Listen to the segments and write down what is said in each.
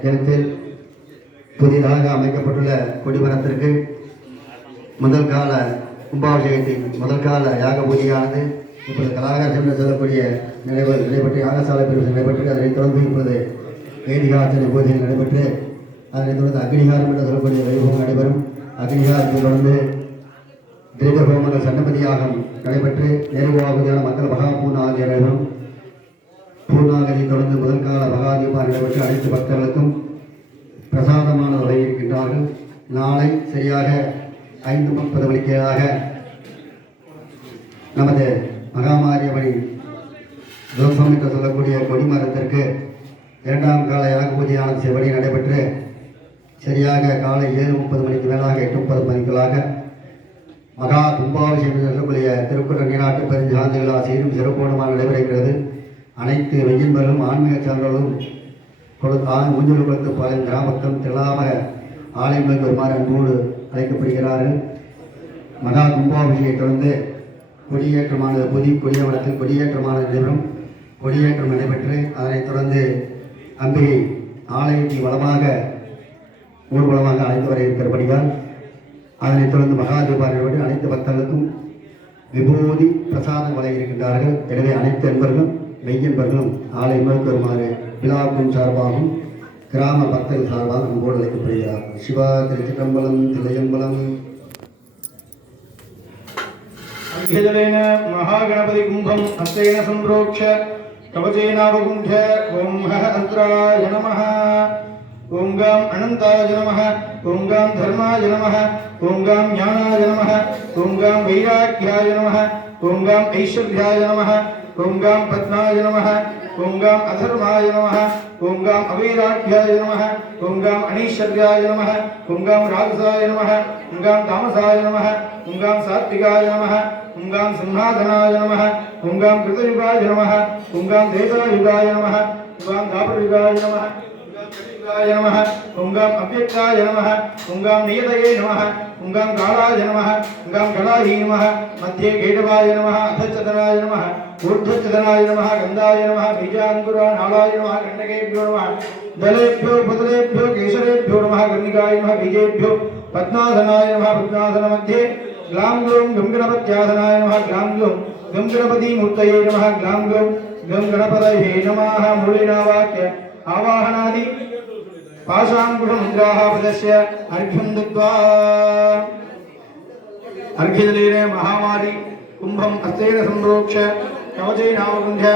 கிணற்றில் புதிதாக அமைக்கப்பட்டுள்ள கொடிமரத்திற்கு முதல் கால கும்பாபிஷேகத்தின் முதல் கால யாக பூஜையானது இப்போது கலாகாரம் என்று சொல்லக்கூடிய நடைபெற்று யாகசாலை பிரிவு நடைபெற்று அதனைத் தொடர்ந்து இப்பொழுது வேதிகார்த்தனை பூஜைகள் நடைபெற்று அதனைத் தொடர்ந்து அக்னிகாரம் என்று சொல்லக்கூடிய வைபவம் நடைபெறும். அக்னிகாரத்தை தொடர்ந்து திரவிய ஹோமங்கள் சன்னபதியாகம் நடைபெற்று நேருவாகுதியான மக்கள் மகாபூர்ணாகிய நடைபெறும். பூர்ணாகதி தொடர்ந்து முதல் கால மகாதீபா நடைபெற்று அனைத்து பக்தர்களுக்கும் பிரசாதமான வழங்கியிருக்கின்றார்கள். நாளை சரியாக 5:30 மணிக்கேயாக நமது மகாமாரியம்மணி தோஷம் என்று சொல்லக்கூடிய கொடிமரத்திற்கு 2ஆம் கால யாக பூஜையானது செவ்வடி நடைபெற்று சரியாக காலை 7:30 மணிக்கு மேலாக 8:30 மணிக்களாக மகா கும்பாபிஷேகம் என்று சொல்லக்கூடிய திருக்குறள் நீராட்டு பெருஞ்சாந்தி விழா சீரும் சிறப்போடுமாக நடைபெறுகிறது. அனைத்து வெய்யன்பர்களும் ஆன்மீக சான்றர்களும் ஊஞ்சல் கொடுத்து பல கிராமத்தும் திரளாக ஆலயங்களுக்கு வருமாறு அன்போடு அழைக்கப்படுகிறார்கள். மகா கும்பாபிஷேகத்தை தொடர்ந்து கொடியேற்றமானது புதிய கொடியவனத்தில் கொடியேற்றமானது நடைபெறும். கொடியேற்றம் நடைபெற்று அதனைத் தொடர்ந்து அம்பிகை ஆலயத்தை வளமாக ஊர்வலமாக அழைத்து வர இருக்கிறபடியால் அதனைத் தொடர்ந்து மகாதீபா நடைபெற்று அனைத்து பக்தர்களுக்கும் விபூதி பிரசாதம் வழங்கி இருக்கின்றார்கள். எனவே அனைத்து அன்பர்களும் மெய்யன்பர்களும் ஆலயம் நோக்கி வருமாறு விழாக்கும் சார்பாகவும் கிராம பக்தர்கள் சார்பாக அன்போடு அழைக்கப்படுகிறார். சிவா திருச்சிற்றம்பலம் தில்லையம்பலம். மகாகணபதி கும்பம் ஹஸ்தேன சம்ரோக்ஷ கவச்சேனாவகுண்ட ஓம் அந்த்ராய நமः ஓம் காம் அனந்தாய நமः ஓம் காம் தர்மாய நமः ஓம் காம் ஞானாய நமः ஓம் காம் வைராக்கியாய நமः ஓம் காம் ஐஸ்வர்யாய நமः ஓம் காம் பத்மாய நமः ஓம் காம் அதர்மாய நமः ஓம் காம் அவைராக்கியாய நமः ஓம் காம் அனீஸ்வர்யாய நமः ஓம் காம் ராஜசாய நமः ஓம் காம் தாமசாய நமः ஓம் காம் சாத்விகாய நமः ஓம் காம் சிம்ஹாசனாய நமः ஓம் காம் கிருதயுகாய நமः ஓம் காம் தேவயுகாய நமः ஓம் காம் தாபயுகாய நமः நமः ஓம் காம் அவ்யக்தாய நமः ஓம் காம் நியதயே நமः ஓம் காம் காலாய நமः ஓம் காம் கலாஹி நமः மத்தியே கேடவாய நமः அதச்சதனாய நமः ஊர்த்வச்சதனாய நமः கந்தாய நமः பீஜாங்குரா நாளாய நமः கண்டகேभ्यो நமः தலேभ्यो புதலேभ्यो கேசரேभ्यो நமः கர்ணிகாய நமः பீஜேभ्यो பத்மாசனாய நமः பத்மாசன மத்தியே க்லாம் க்ளூம் கம் கணபத்யாசனாய நமः க்லாம் க்ளூம் கம் கணபதி மூர்த்தயே நமः க்லாம் க்ளூம் கம் கணபதயே நமः மூலினா வாக்ய ஆவாஹனாதி पाशांकुशमुद्राः प्रदर्श्य अर्घ्यं दत्त्वा अर्घ्यजलेन महामारी कुंभं हस्तेन संप्रोक्ष कवचेनावरुन्ध्य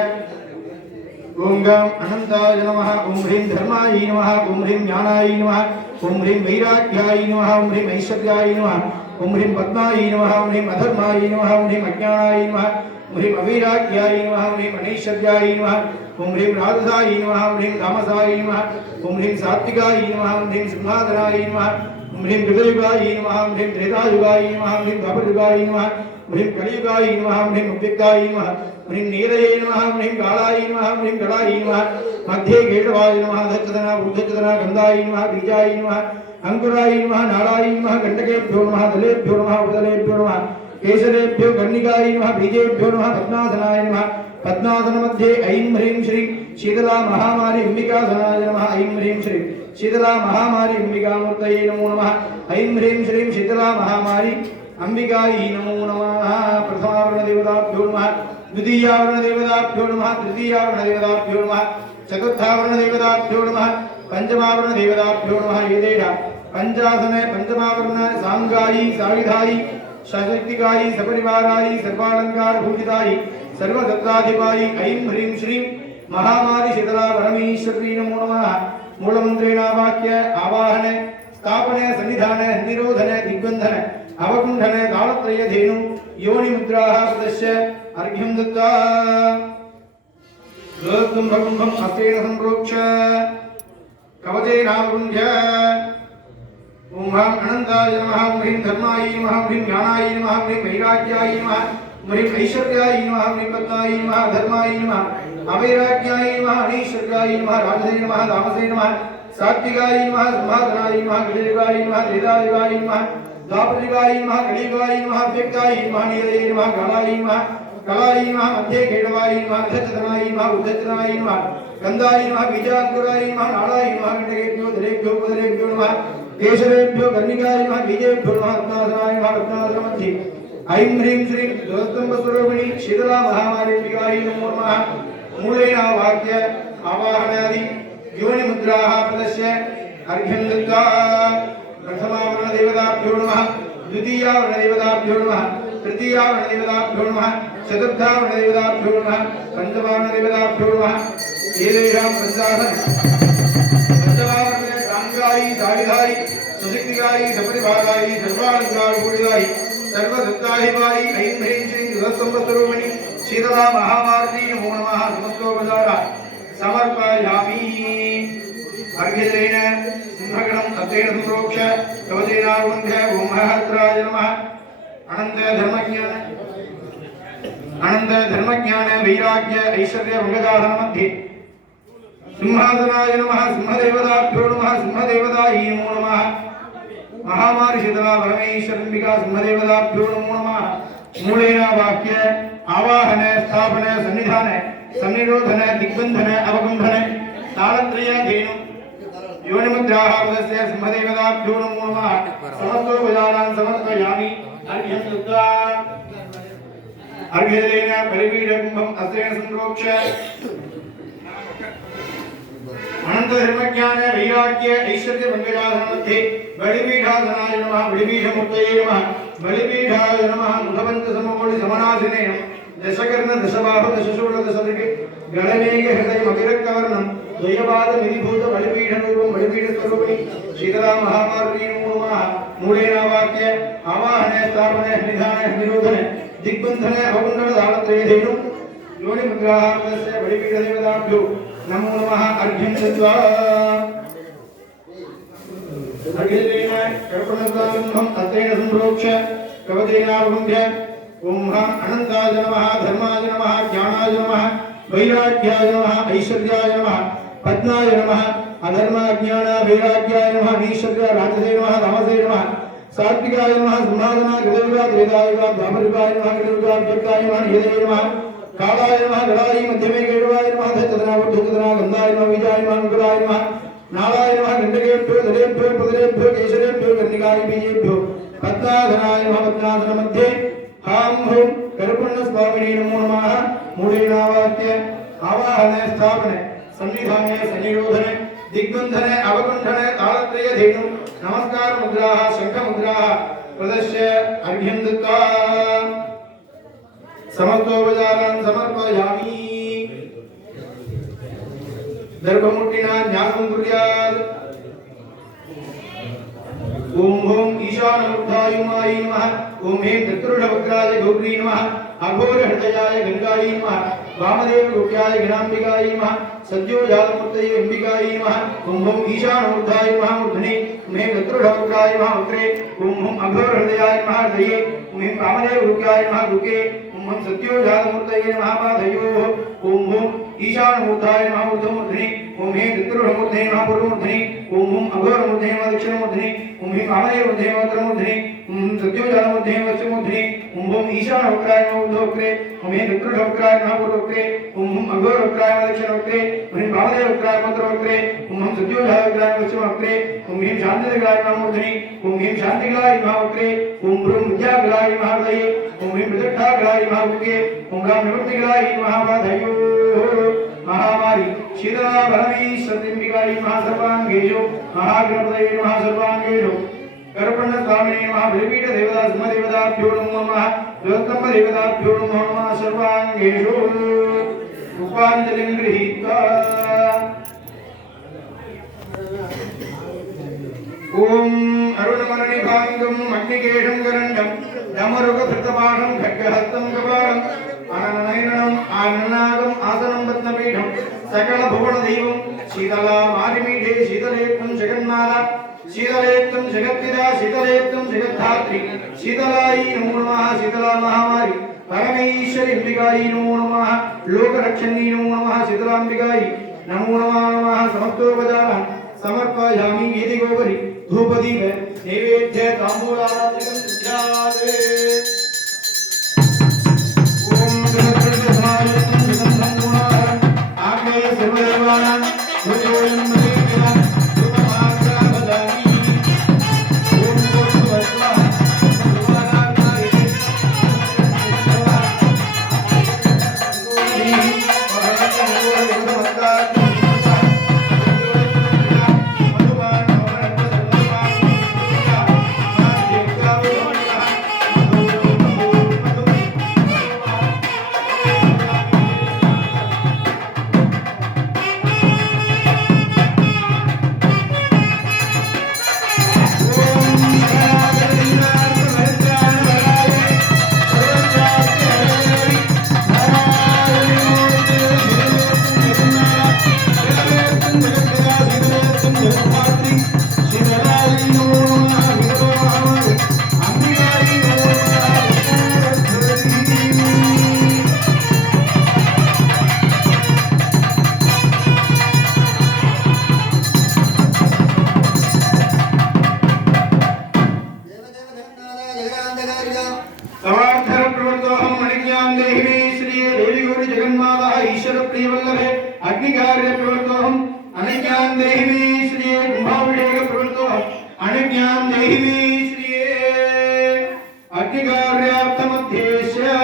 ओं गां अनन्ताय नमः ओं ह्रीं धर्माय नमः ओं ह्रीं ज्ञानाय नमः ओं ह्रीं वैराग्याय नमः ओं ह्रीं ऐश्वर्याय नमः ओं ह्रीं पद्माय नमः ओं ह्रीं अधर्माय नमः ओं ह्रीं अज्ञानाय नमः ओं ह्रीं अवैराग्याय नमः ओं ह्रीं अनैश्वर्याय नमः ओं ह्रीं राजसाय नमः ओं ह्रीं तामसाय नमः ओं ह्रीं सात्विकाय नमः ओं ह्रीं सिंहासनाय नमः ओं ह्रीं कृतयुगाय नमः ओं ह्रीं त्रेतायुगाय नमः ओं ह्रीं द्वापरयुगाय नमः ओं ह्रीं कलियुगाय नमः ओं ह्रीं अव्यक्ताय नमः ओं ह्रीं नीलये नमः ओं ह्रीं कालाय नमः ओं ह्रीं कलाय नमः मध्ये केटवाय नमः धच्छदना ऊर्ध्वच्छदना गन्धाय नमः बीजाय नमः अंकुराय नमः नालाय नमः गण्डकेभ्यो नमः दलेभ्यो नमः उपदलेभ्यो नमः केसरेभ्यो कर्णिकाय नमः बीजेभ्यो नमः पद्मासनाय नमः पद्मासन मध्ये ऐं ह्रीं श्रीं शीतला महामारी अंबिकासनाय नमः ऐं ह्रीं श्रीं शीतला महामारी अंबिकामूर्तये नमो नमः ऐं ह्रीं श्रीं शीतला महामारी अंबिकायै नमो नमः प्रथमावरण देवताभ्यो नमः द्वितीयावरण देवताभ्यो नमः तृतीयावरण देवताभ्यो नमः चतुर्थावरण देवताभ्यो नमः पंचमावरण देवताभ्यो नमः एतेन पंचासन पंचमावरण सांगायी साविधायी सशक्तिकायी सपरिवारायी सर्वालंकार भूषितायी सर्वदत्ताधिपायी ऐं ह्रीं श्रीं महामारी शीतला परमेश्वरी नमो नमः मूलमंत्रेण वाक्य आवाहन स्थापन सन्निधान निरोधन दिग्बंधन अवकुंठन तालत्रय धेनु योनि मुद्राः प्रदर्श्य अर्घ्यं दत्त्वा कुंभकुंभं हस्तेन संप्रोक्ष कवचेनावरुन्ध्य ओं ह्रां अनन्ताय नमः ओं ह्रीं धर्माय नमः ओं ह्रीं ज्ञानाय नमः ओं ह्रीं वैराग्याय नमः ओं ह्रीं ऐश्वर्याय नमः ओं ह्रीं पद्माय नमः धर्माय नमः अवैराग्याय नमः अनैश्वर्याय नमः राजसे नमः तामसे नमः सात्विकाय नमः सिंहासनाय नमः कृतयुगाय नमः त्रेतायुगाय नमः द्वापरयुगाय नमः कलियुगाय नमः अव्यक्ताय नमः नियतये नमः कालाय नमः कलायै नमः मध्ये केटवायै नमः अधचतनायै नमः उद्धचतनायै नमः गन्धायै नमः बीजाङ्कुरायै नमः नालायै नमः कण्टकेभ्यो दलेभ्यो उपदलेभ्यो नमः केशवेभ्यो कर्णिकायै नमः बीजेभ्यो नमः रत्नासनाय नमः रत्नासनमध्ये ऐं ह्रीं श्रीं ध्वस्तम्भस्वरूपिणी शीतला महामारीम्बिकायै नमो नमः मूलेन वाक्य आवाहनादि योनिमुद्राः प्रदर्श्य अर्घ्यं दत्त्वा प्रथमावरणदेवताभ्यो नमः द्वितीयावरणदेवताभ्यो नमः तृतीयावरणदेवताभ्यो नमः चतुर्थावरणदेवताभ्यो नमः पञ्चमावरणदेवताभ्यो नमः एतेषां पञ्चमावरणे साङ्गायि साविधायि सुशक्तिकायि सपरिभागायि सर्वालङ्कारपूरितायि सर्वदत्ताधिपायि ऐं ह्रीं श्रीं ध्वस्तम्भस्वरूपिणी शीतला महामारुती नमो नमः समस्तोपचारः समर्पयामि अर्घ्यजलेन सिंहगणं हस्तेन संप्रोक्ष्य कवचेनावरुन्ध्य ओं महत्राय नमः अनंत धर्मज्ञान वैराग्य ऐश्वर्य मंगलाधन मध्ये सिंहासनाय नमः सिंहदेवताभ्यो नमः सिंहदेवतायै नमो नमः महामारी शीतला परमेश्वरंबिका सिंहदेवताभ्यो नमो नमः मूलेन वाक्य आवाहन स्थापन सन्निधान सन्निरोधन दिग्बंधन अवगुंधन तालत्रय धेनु योनिमुद्राः पदस्य सिंहदेवताभ्यो नमो नमः समस्तोपचारान् समर्पयामि अर्घ्यं दत्त्वा अर्घ्यजलेन बलिपीठकुम्भं हस्तेन संप्रोक्ष्य अनंत धर्मज्ञान वैराग्य ऐश्वर्य मंगलाधन मध्ये बलिपीठाधनाय नमः बलिपीठमूर्तये नमः बलिपीठाय नमः मुखवन्त समकोटि समनासिने दशकर्ण दशबाहु दशशूल दशदृक् गणनेक हृदय मकिरक्तवर्णं द्वयपाद मिलिभूत बलिपीठरूपं बलिपीठस्वरूपिणी शीतला महामारुती नमो नमः मूलेन वाक्य आवाहन स्थापन निधान निरोधन दिग्बंधन अवकुण्डल दानत्रय धेनु योनिमुद्राः पदस्य बलिपीठदेवताभ्यो नमो नमः अर्घ्यं दत्त्वा अर्घ्यजलेन कर्पणस्वागन्धं हस्तेन संप्रोक्ष्य कवचेनावरुन्ध्य ओं अनन्ताय नमः धर्माय नमः ज्ञानाय नमः वैराग्याय नमः ऐश्वर्याय नमः पद्माय नमः अधर्माज्ञान वैराग्याय नमः ऐश्वर्य राजसे नमः तामसे नमः सात्विकाय नमः सिंहासना कृतयुगा त्रेतायुगा द्वापरयुगाय नमः कृतयुगा व्यक्ताय नमः निधये नमः कालाय नमः गणाय मध्यमे केटवाय नमः धचतना वृद्धचतना गन्धाय नमः बीजाय नमः अंकुराय नमः नालाय नमः गण्डकेभ्यो दलेभ्यो पदलेभ्यो केशरेभ्यो कर्णिकाय बीजेभ्यो पद्मासनाय नमः पद्मासनमध्ये हां हूं कर्पूर्णस्वामिने नमो नमः मूलेन वाक्य आवाहन स्थापन सन्निधान सन्निरोधन दिग्बंधन अवकुण्ठन तालत्रय धेनु नमस्कार मुद्राः शंख मुद्राः प्रदर्श्य अर्घ्यं दत्त्वा समस्तोपचारान् समर्पयामि दर्भमुट्टिना न्यासं कुर्यात् ओम ओम ईशानमुद्धायुमाय नमः ओम हें चतुर्षवक्राय गौरी नमः अघोर हृदयाय गंगायै नमः वामदेव रूप्याय गणाम्बिकायै नमः सद्योजातमूर्तये अंबिकायै नमः ओम ओम ईशानमुद्धाय नमः मूर्धने ओम हें चतुर्षवक्राय नमः वक्रे ओम ओम अघोर हृदयाय नमः हृदये ओम हें वामदेव रूप्याय नमः रुके ओम ओम सद्योजातमूर्तये नमः पादयोः ओम ओम ईशानमुद्धाय नमः ऊर्ध्वमूर्धने ओम हें चतुर्षमूर्धने नमः पूर्वमूर्धने ओम ओम अघोरमूर्धने नमः दक्षिणमूर्धने ओम हें वामदेवमूर्धने नमः उत्तरमूर्धने ओम सद्योजातमूर्धने नमः पश्चिममूर्धने ओम ओम ईशानवक्राय नमः ऊर्ध्ववक्रे ओम हें चतुर्षवक्राय नमः पूर्ववक्रे ओम ओम अघोरवक्राय नमः दक्षिणवक्रे ओम हें वामदेववक्राय नमः उत्तरवक्रे ओम ओम सद्योजातवक्राय नमः पश्चिमवक्रे ओम हें शान्तिदग्राय नमः मूर्धने ओम हें शान्तिग्राय नमः वक्रे ओम भ्रूं विद्याग्राय नमः हृदये ओम हें प्रदक्षाग्राय नमः मुखे ओम राम निवृत्तिग्राय नमः पादयोः महामारी शीतला परमेश्वरंबिकायै नमः सर्वाङ्गेषु महागणपतये नमः सर्वाङ्गेषु कर्पणस्वामिने नमः बलिपीठ देवता सिंहदेवताभ्यो नमो नमः ध्वस्तम्भदेवताभ्यो नमो नमः सर्वाङ्गेषु उपाञ्जलिं गृहीत्वा ओम अरुणमणिभाङ्गं अग्निकेशं करण्डं डमरुकधृतपाणं खड्गहस्तं कपालं अनननयनं आननागं आसनं पद्मपीठं सकलभुवनदैवं शीतलामारिमीढे शीतलेत्वं जगन्माला शीतलेत्वं जगद्विदा शीतलेत्वं जगद्धात्री शीतलायै नमो नमः शीतला महामारी परमेश्वरीम्बिकायै नमो नमः लोकरक्षण्यै नमो नमः शीतलाम्बिकायै नमो नमः समस्तोपचारः समर्पयामि यदि गोपरि धूपदीप नैवेद्य ताम्बूलादिकं दद्यात् ओम देहि श्रिये कुंभाभिषेक प्रवृत्तो अनुज्ञां देहि श्रिये अग्निकार्यार्थमध्येश्य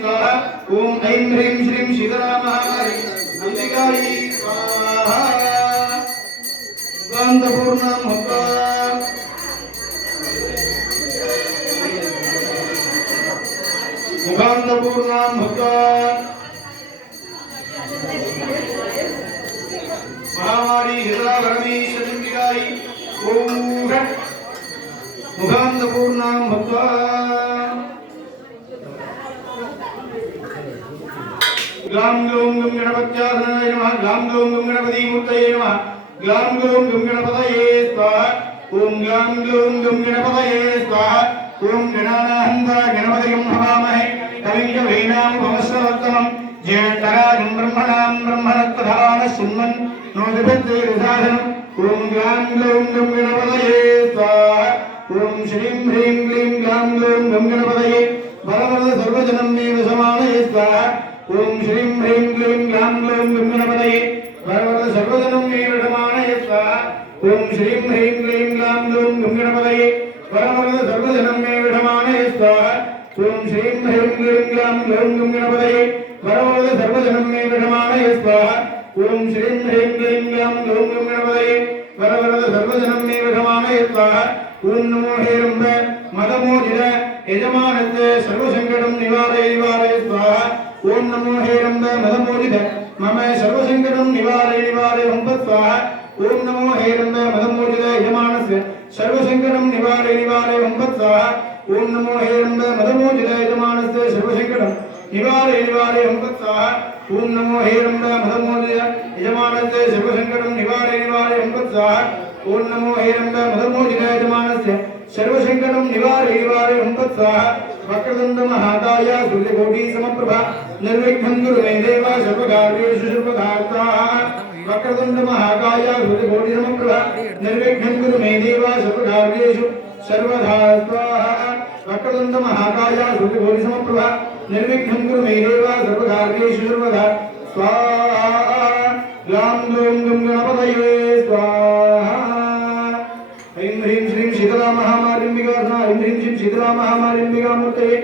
स्वाहा ओम ऐं ह्रीं श्रीं शीतला महामारी अंबिकायै स्वाहा मुखान्तपूर्णं मुक्त्वा मुखान्तपूर्णं मुक्त्वा महामारी शीतला परमेश्वरीम्बिकायै ओम मुखान्तपूर्णं मुक्त्वा ग्लां ग्लौं गं गणपत्यासनाय नमः ग्लां ग्लौं गं गणपतिमूर्तये नमः ग्लां ग्लौं गं गणपतये स्वाहा ॐ ग्लां ग्लौं गं गणपतये स्वाहा ॐ गणानाहन्ता गणपतिं हवामहे कविं च वैनामुपमश्रवत्तमं ज्येष्ठराजं ब्रह्मणां ब्रह्मणत्वधानः शृण्वन् नोदिभिद्ये विसाधनम् ॐ ग्लां ग्लौं गं गणपतये स्वाहा ॐ श्रीं ह्रीं क्लीं ग्लां ग्लौं गं गणपतये बलवद सर्वजनं मे वशमानये स्वाहा ओम श्रीं ह्रीं क्लीं ग्लां ग्लौं गं गणपतये वरवरद सर्वजनं मे वशमानये स्वाहा ओम श्रीं ह्रीं क्लीं ग्लां ग्लौं गं गणपतये वरवरद सर्वजनं मे वशमानये स्वाहा ओम श्रीं ह्रीं क्लीं ग्लां ग्लौं गं गणपतये वरवरद सर्वजनं मे वशमानये स्वाहा ओम श्रीं ह्रीं क्लीं ग्लां ग्लौं गं गणपतये वरवरद सर्वजनं मे वशमानये स्वाहा ओम नमो हेरम्ब मदमोदित यजमानस्य सर्वसंकटं निवारय स्वाहा ओम नमो हेरम्ब मदमोदित मम सर्वसंकटं निवारय हंपत् स्वाहा ओम नमो हेरम्ब मदमोदित यजमानस्य सर्वसंकटं निवारय हंपत् स्वाहा ओम नमो हेरम्ब मदमोदित यजमानस्य सर्वसंकटं निवारय हंपत् स्वाहा ओम नमो हेरम्ब मदमोदित यजमानस्य सर्वसंकटं निवारय हंपत् स्वाहा ओम नमो हेरम्ब मदमोदित यजमानस्य सर्वसंकटं निवारय हंपत् स्वाहा वक्रतुंड महाकाय सूर्यकोटि समप्रभा निर्विघ्नं कुरु मे देव सर्वकार्येषु सर्वदा वक्रतुंड महाकाय सूर्यकोटि समप्रभा निर्विघ्नं कुरु मे देव सर्वकार्येषु सर्वदा स्वाहा वक्रतुंड महाकाय सूर्यकोटि समप्रभा निर्विघ्नं कुरु मे देव सर्वकार्येषु सर्वदा स्वाहा ग्लां ग्लौं गं गणपतये स्वाहा ऐं ह्रीं श्रीं शीतला महामारीम्बिका ऐं ह्रीं श्रीं शीतला महामारीम्बिका मूर्तये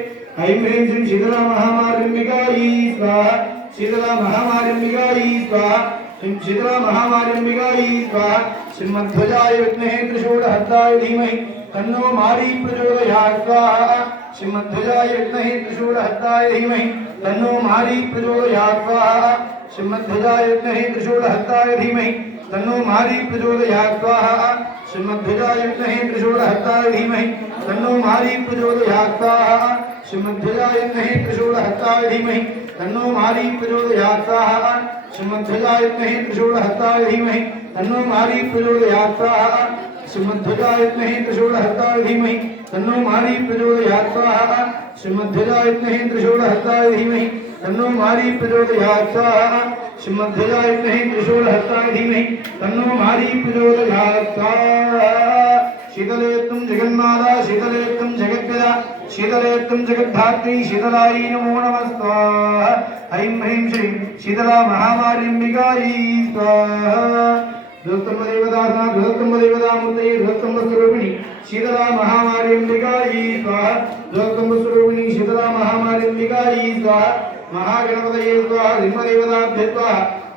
ऐं ह्रीं श्रीं शीतला महामारीम्बिकायै स्वाहा शीतला महामारीम्बिकायै स्वाहा श्रीं शीतला महामारीम्बिकायै स्वाहा श्रीमध्वजाय विद्महे त्रिशूलहस्ताय धीमहि तन्नो मारी प्रचोदयात् स्वाहा श्रीमध्वजाय विद्महे त्रिशूलहस्ताय धीमहि तन्नो मारी प्रचोदयात् स्वाहा श्रीमध्वजाय विद्महे त्रिशूलहस्ताय धीमहि तन्नो मारी प्रचोदयात् स्वाहा श्रीमध्वजाय विद्महे त्रिशूलहस्ताय धीमहि तन्नो मारी प्रचोदयात् स्वाहा श्रीमध्वजाय विद्महे त्रिशूलहस्ताय धीमहि तन्नो मारी प्रचोदयात् स्वाहा श्रीमध्वजाय विद्महे त्रिशूलहस्ताय धीमहि तन्नो मारी प्रचोदयात् स्वाहा श्रीमध्वजाय विद्महे त्रिशूलहस्ताय धीमहि तन्नो मारी प्रचोदयात् स्वाहा श्रीमध्वजाय विद्महे त्रिशूलहस्ताय धीमहि तन्नो मारी प्रचोदयात् स्वाहा श्रीमध्वजाय विद्महे त्रिशूलहस्ताय धीमहि तन्नो मारी प्रचोदयात् स्वाहा शीतलेत्तं जगन्माता शीतलेत्तं जगद्गदा शीतलेत्तं जगद्धात्री शीतलायै नमो नमः स्वाहा ऐं ह्रीं श्रीं शीतला महामारीम्बिकायै स्वाहा ध्वस्तम्भदेवतामूर्तये ध्वस्तम्भस्वरूपिणी शीतला महामारीम्बिकायै स्वाहा ध्वस्तम्भस्वरूपिणी शीतला महामारीम्बिकायै स्वाहा महागणपतये स्वाहा सिंहदेवताभ्ये स्वाहा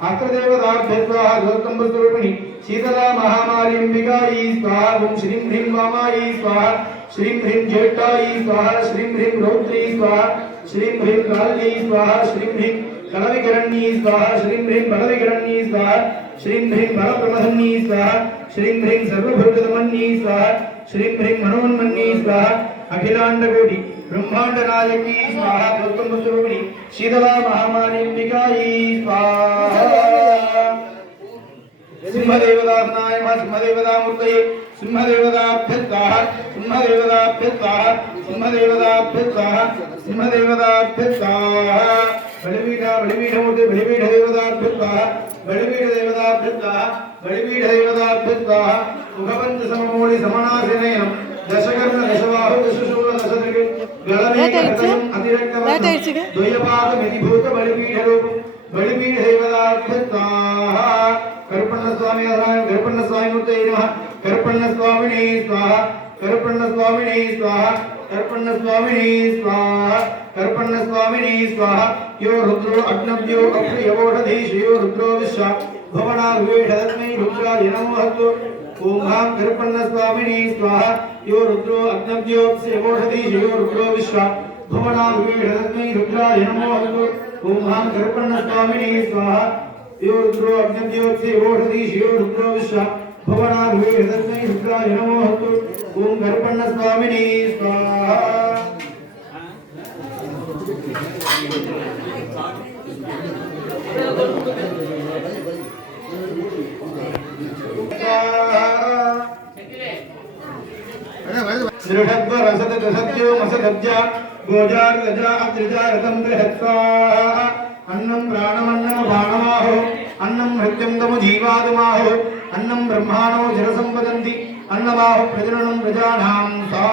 अस्त्रदेवताभ्ये स्वाहा ध्वस्तम्भस्वरूपिणी शीतला महामारीम्बिकायै स्वाहा ओम श्रीं ह्रीं वामायै स्वाहा श्रीं ह्रीं ज्येष्ठायै स्वाहा श्रीं ह्रीं रौद्री स्वाहा श्रीं ह्रीं काल्यै स्वाहा श्रीं ह्रीं कलविकरण्यै स्वाहा श्रीं ह्रीं बलविकरण्यै स्वाहा श्रीं ह्रीं बलप्रमथन्यै स्वाहा श्रीं ह्रीं सर्वभूतमन्यै स्वाहा श्रीं ह्रीं मनोन्मन्यै स्वाहा अखिलांडकोटि ब्रह्मांड नायकी स्वाहा ध्वस्तम्भस्वरूपिणी शीतला महामारीम्बिकायै स्वाहा सिंहदेवतानाय नमः सिंहदेवतामूर्तये सिंहदेवताभ्यः स्वाहा सिंहदेवताभ्यः स्वाहा सिंहदेवताभ्यः स्वाहा सिंहदेवताभ्यः स्वाहा बलिपीठमूर्ति बलिपीठदेवताभ्यः स्वाहा बलिपीठदेवताभ्यः स्वाहा बलिपीठदेवताभ्यः स्वाहा मुखपञ्चसममूलि समनासिनेन दशकर्ण दशबाहु दशशूल दशदृक् गलमेकहृदयम् अतिरक्तवर्णं द्वयपादमितिभूत बलिपीठरूपं बलिपीठदेवताभ्यः स्वाहा करुपण्णस्वामी करुपण्णस्वामी मूर्तये नमः करुपण्णस्वामिने स्वाहा करुपण्णस्वामिने स्वाहा कर्पण्य स्वामिनी स्वाहा कर्पण्य स्वामिनी स्वाहा यो रुद्रो अग्नव्यो अप्रियवोषधीशयो रुद्रो विश्वा भवनावेशतस्मै रुद्राय नमोऽस्तु ओम हां कर्पण्य स्वामिनी स्वाहा यो रुद्रो अग्नव्यो अप्रियवोषधीशयो रुद्रो विश्वा भवनावेशतस्मै रुद्राय नमोऽस्तु ओम हां कर्पण्य स्वामिनी स्वाहा यो रुद्रो अग्नव्यो अप्रियवोषधीशयो रुद्रो विश्वा भवनावेशतस्मै रुद्राय नमोऽस्तु ओम कर्पण्य स्वामिनी स्वाहा दृढ़त्व रसद दसत्यो मसदब्जा गोजार गजा अत्रिजा रतम बृहत्वा अन्नम प्राणमन्नम बाणमाहो अन्नम मृत्युम तमु जीवादमाहो अन्नम ब्रह्माणो जलसंपदन्ति अन्नमाहो प्रजननं प्रजानां सा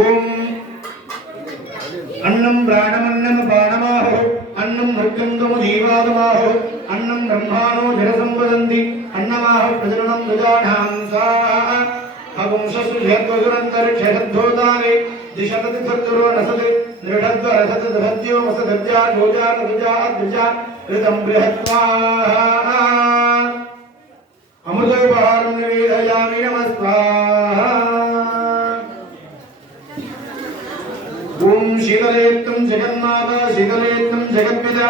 ओम अन्नम प्राणमन्नम बाणमाहो अन्नम मृत्युम तमु जीवादमाहो अन्नम ब्रह्माणो जलसंपदन्ति अन्नमाहो प्रजननं प्रजानां सा अवंशसु जगद्वगुरन्तरिक्षधोतावे दिशतति सत्तरो नसति दृढद्व रसत दधत्यो मसदब्जा गोजा नदजा अद्विजा ऋतं बृहत्वा अमृतोपहारं निवेदयामि नमस्वाहा ओम शीतलेत्तं जगन्माता शीतलेत्तं जगत्पिता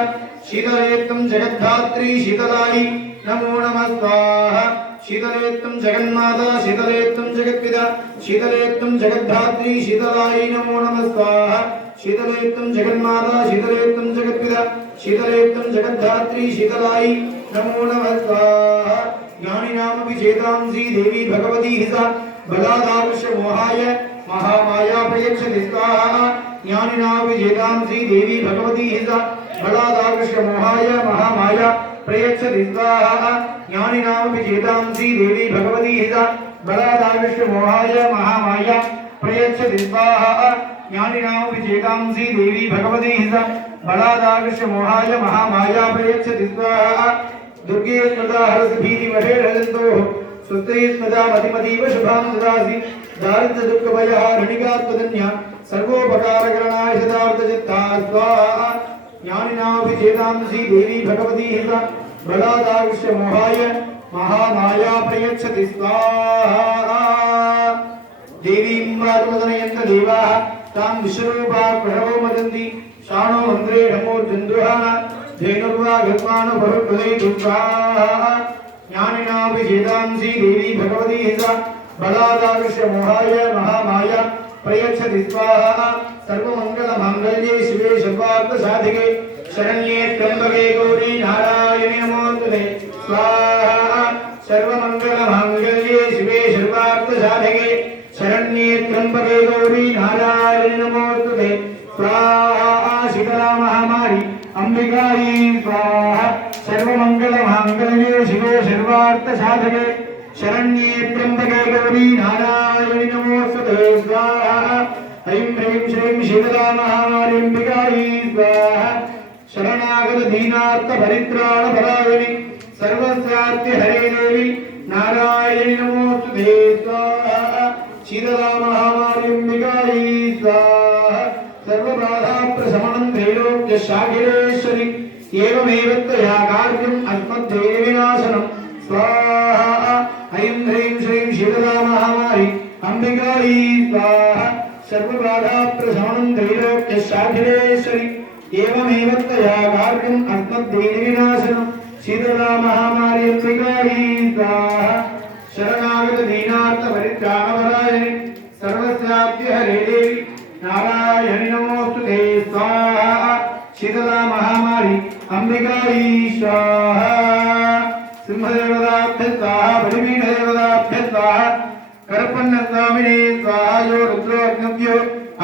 शीतलेत्तं जगद्धात्री शीतलायि नमो नमः स्वाहा शीतलेत्तं जगन्माता शीतलेत्तं जगत्पिता शीतलेत्तं जगद्धात्री शीतलायि नमो नमः स्वाहा शीतलेत्तं जगन्माता शीतलेत्तं जगत्पिता शीतलेत्तं जगद्धात्री शीतलायि नमो नमः स्वाहा ज्ञानिनामपि चेतांसि देवी भगवती हिसा बलादावश्य मोहाय महामाया प्रयच्छति स्वाहा ज्ञानिनापि चेतांसि देवी भगवती हिसा बलादावश्य मोहाय महामाया प्रयच्छति स्वाहा ज्ञानिनामपि चेतांसि देवी भगवती हिता बलादाविष्ट मोहाय महामाया प्रयच्छति स्वाहा ज्ञानिनामपि चेतांसि देवी भगवती हिता बलादाविष्ट मोहाय महामाया प्रयच्छति स्वाहा दुर्गे स्मृता हरसि भीतिमहेरजन्तोः स्वस्ति स्मृता मतिमतीव शुभां ददासि दारिद्र्य दुःखभयहारिणिका त्वदन्या सर्वोपकारकरणाय सदार्थचित्ता स्वाहा ज्ञानिनापि चेतांसि देवी भगवती हिता बलादाविष्य मोहाय महामाया प्रयच्छति स्वाहा देवीं वारुमदनयन्त देवाः तां विश्वरूपा प्रणवो मदन्ति शानो मन्त्रे नमोर्जन्दुहाना धेनुर्वा गत्वानुपरुपदैतु स्वाहा ज्ञानिनापि चेतांसि देवी भगवती हिता बलादाविष्य मोहाय महामाया प्रयच्छति स्वाहा सर्वमङ्गलमाङ्गल्ये शिवे सर्वार्थसाधिके शरण्ये त्र्यम्बके गौरी नारायणी नमोस्तुते स्वाहा सर्वमङ्गलमाङ्गल्ये शिवे सर्वार्थसाधिके शरण्ये त्र्यम्बके गौरी नारायणी नमोस्तुते स्वाहा शीतला महामारी अंबिकायै स्वाहा सर्वमङ्गलमाङ्गल्ये शिवे सर्वार्थसाधिके शरण्ये त्र्यम्बके गौरी नारायणी नमोस्तुते स्वाहा ऐं ह्रीं श्रीं शीतला महामारी अंबिकायै स्वाहा शरणागत दीनार्थ परित्राण परायणि सर्वस्याद्य हरे देवी नारायणि नमोस्तुते स्वाहा शीतला महामारी अंबिकायै स्वाहा सर्वबाधा प्रशमनं त्रैलोक्य शाकिरेश्वरि एवमेव त्वया कार्यम् अस्मद्देविनाशनं स्वाहा ऐं ह्रीं श्रीं शीतला महामारी अंबिकायै स्वाहा सर्वबाधा प्रशमनं त्रैलोक्य शाकिरेश्वरि एवमेव त्वया कार्यम् अस्मद्देविनाशनं शीतला महामारी अंबिकायै स्वाहा शरणागत दीनार्थ परित्राणपरायणि सर्वस्याद्य हरे देवी नारायणि नमोस्तुते स्वाहा शीतला महामारी अंबिकायै स्वाहा सिंहदेवताभ्य स्वाहा बलिपीठदेवताभ्य स्वाहा कर्पण्य स्वामिने स्वाहा यो रुद्रो अग्नव्यो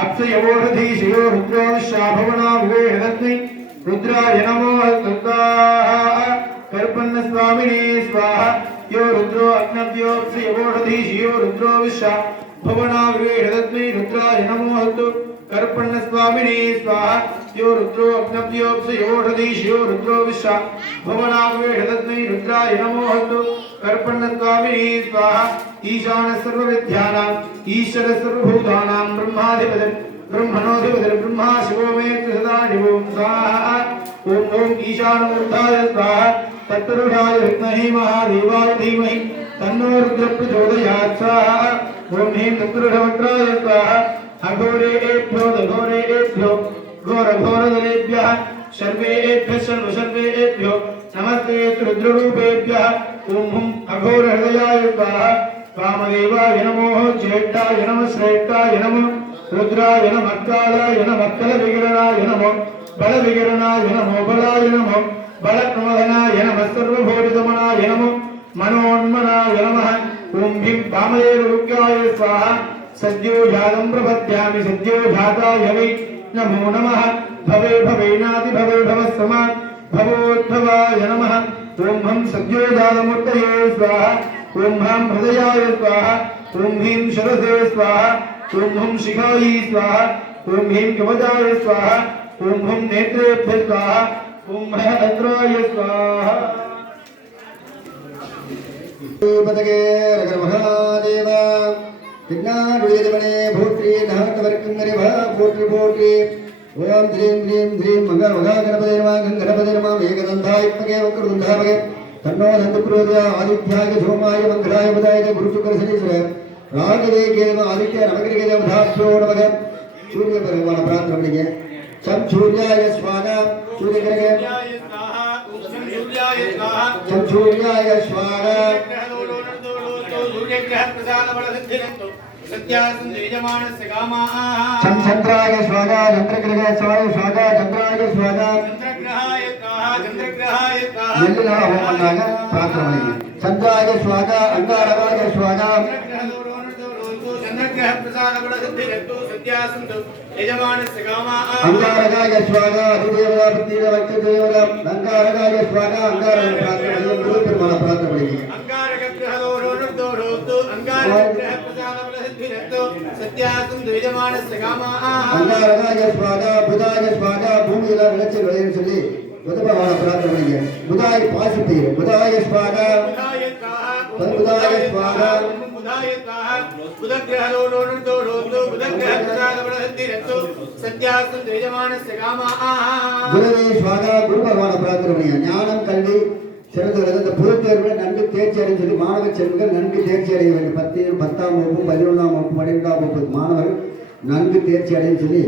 अप्सयवोषधीशयो रुद्रो विश्वाभवना विवेहदस्मै रुद्राय नमो स्वाहा कर्पण्य स्वामिने स्वाहा यो रुद्रो अग्नव्यो अप्सयवोषधीशयो रुद्रो विश्वाभवना विवेहदस्मै रुद्राय नमो कर्पण्य स्वामिने स्वाहा यो रुद्रो अग्नव्योऽप्सयोषधीशयो रुद्रो विश्वा भुवनागवेषदस्मै रुद्राय नमोऽस्तु कर्पण्य स्वामिने स्वाहा ईशान सर्वविद्यानाम् ईश्वर सर्वभूतानां ब्रह्माधिपतिर् ब्रह्मणोऽधिपतिर् ब्रह्मा शिवो मे सदा शिवो स्वाहा ओम ओम ईशानमूर्धाय स्वाहा तत्पुरुषाय विद्महे महादेवाय धीमहि तन्नो रुद्रः प्रचोदयात् स्वाहा ओम ह्रीं तत्पुरुषवक्त्राय स्वाहा अघोरेभ्यो दघोरेभ्यो घोरघोरदलेभ्यः सर्वेभ्यः सर्वसर्वेभ्यो नमस्ते रुद्ररूपेभ्यः ओम हुं अघोरहृदयाय स्वाहा कामदेवाय नमो ज्येष्ठाय नमः श्रेष्ठाय नमः रुद्राय नमः कालाय नमः कलविग्रहाय नमः बलविकरणाय नमो बलाय नमो बलप्रमदनाय नमः सर्वभूतमनाय नमो मनोन्मनाय नमः ओम भीं कामदेवरूप्याय स्वाहा सद्यो जातं प्रपद्यामि सद्यो जाताय वै नमो नमः भवे भवेनादि भवे भवस्समान् भवोद्भवाय नमः ओम हं सद्यो जातमूर्तये स्वाहा ओम हं हृदयाय स्वाहा ओम ह्रीं शरसे स्वाहा ओम हं शिखायै स्वाहा ओम ह्रीं कवचाय स्वाहा ओम हुं नेत्रेभ्यः स्वाहा ओम अत्राय स्वाहा பதகே ரகர மகாதேவ பின்னாடுயதவனே போற்றி நாட்டவர்க்கங்கரிவா போற்றி போற்றி ஓம் த்ரீம் க்ரீம் த்ரீம் மகா மகா கணபதிர்மா கணபதிர்மா ஏகதந்தாய் பகே வக்ரதுந்தாபகே தன்னோ நந்தபுரோதயா ஆதித்யாய சோமாய மங்களாய பதாய குருசுக்கர சனீஸ்வர ராகவே கேவ ஆதித்ய நமகரிகே தேவதாப்சோ நமக சூரிய பகவான பிரார்த்தனை பண்ணிங்க चम सूर्याय स्वाहा सूर्य करके चम सूर्याय स्वाहा चम चंद्राय स्वाहा चंद्र करके स्वाहा चंद्राय स्वाहा எல்லாம் ஹோமம் பண்ணாங்க பிரார்த்தனை பண்ணிங்க चंद्राय स्वाहा अंगारकाय स्वाहा अंगारकाय स्वाहा अधिदेवता प्रतिदेवता वक्तदेवता अंगारकाय स्वाहा अंगारकाय प्रार्थना गुरु பெருமான प्रार्थना பண்ணிங்க अंगारकाय स्वाहा बुधाय स्वाहा பூமியில விளைச்சல் விளையும் சொல்லி புத பகவான பிரார்த்தனை பண்ணிங்க புதாய் பாசிட்டிவ் புதாய स्वाहा बुधाय स्वाहा बुधाय स्वाहा குருவே स्वाहा குரு பகவான பிரார்த்தனை பண்ணிங்க ஞானம் கல்வி சிறந்த இந்த பொதுத் தேர்வில் நன்கு தேர்ச்சி அடையும் சொல்லி மாணவ செல்வங்கள் நன்கு தேர்ச்சி அடைய வேண்டும் 10ஆம் வகுப்பு 11ஆம் வகுப்பு 12ஆம் வகுப்பு மாணவர்கள் நன்கு தேர்ச்சி அடையும் சொல்லி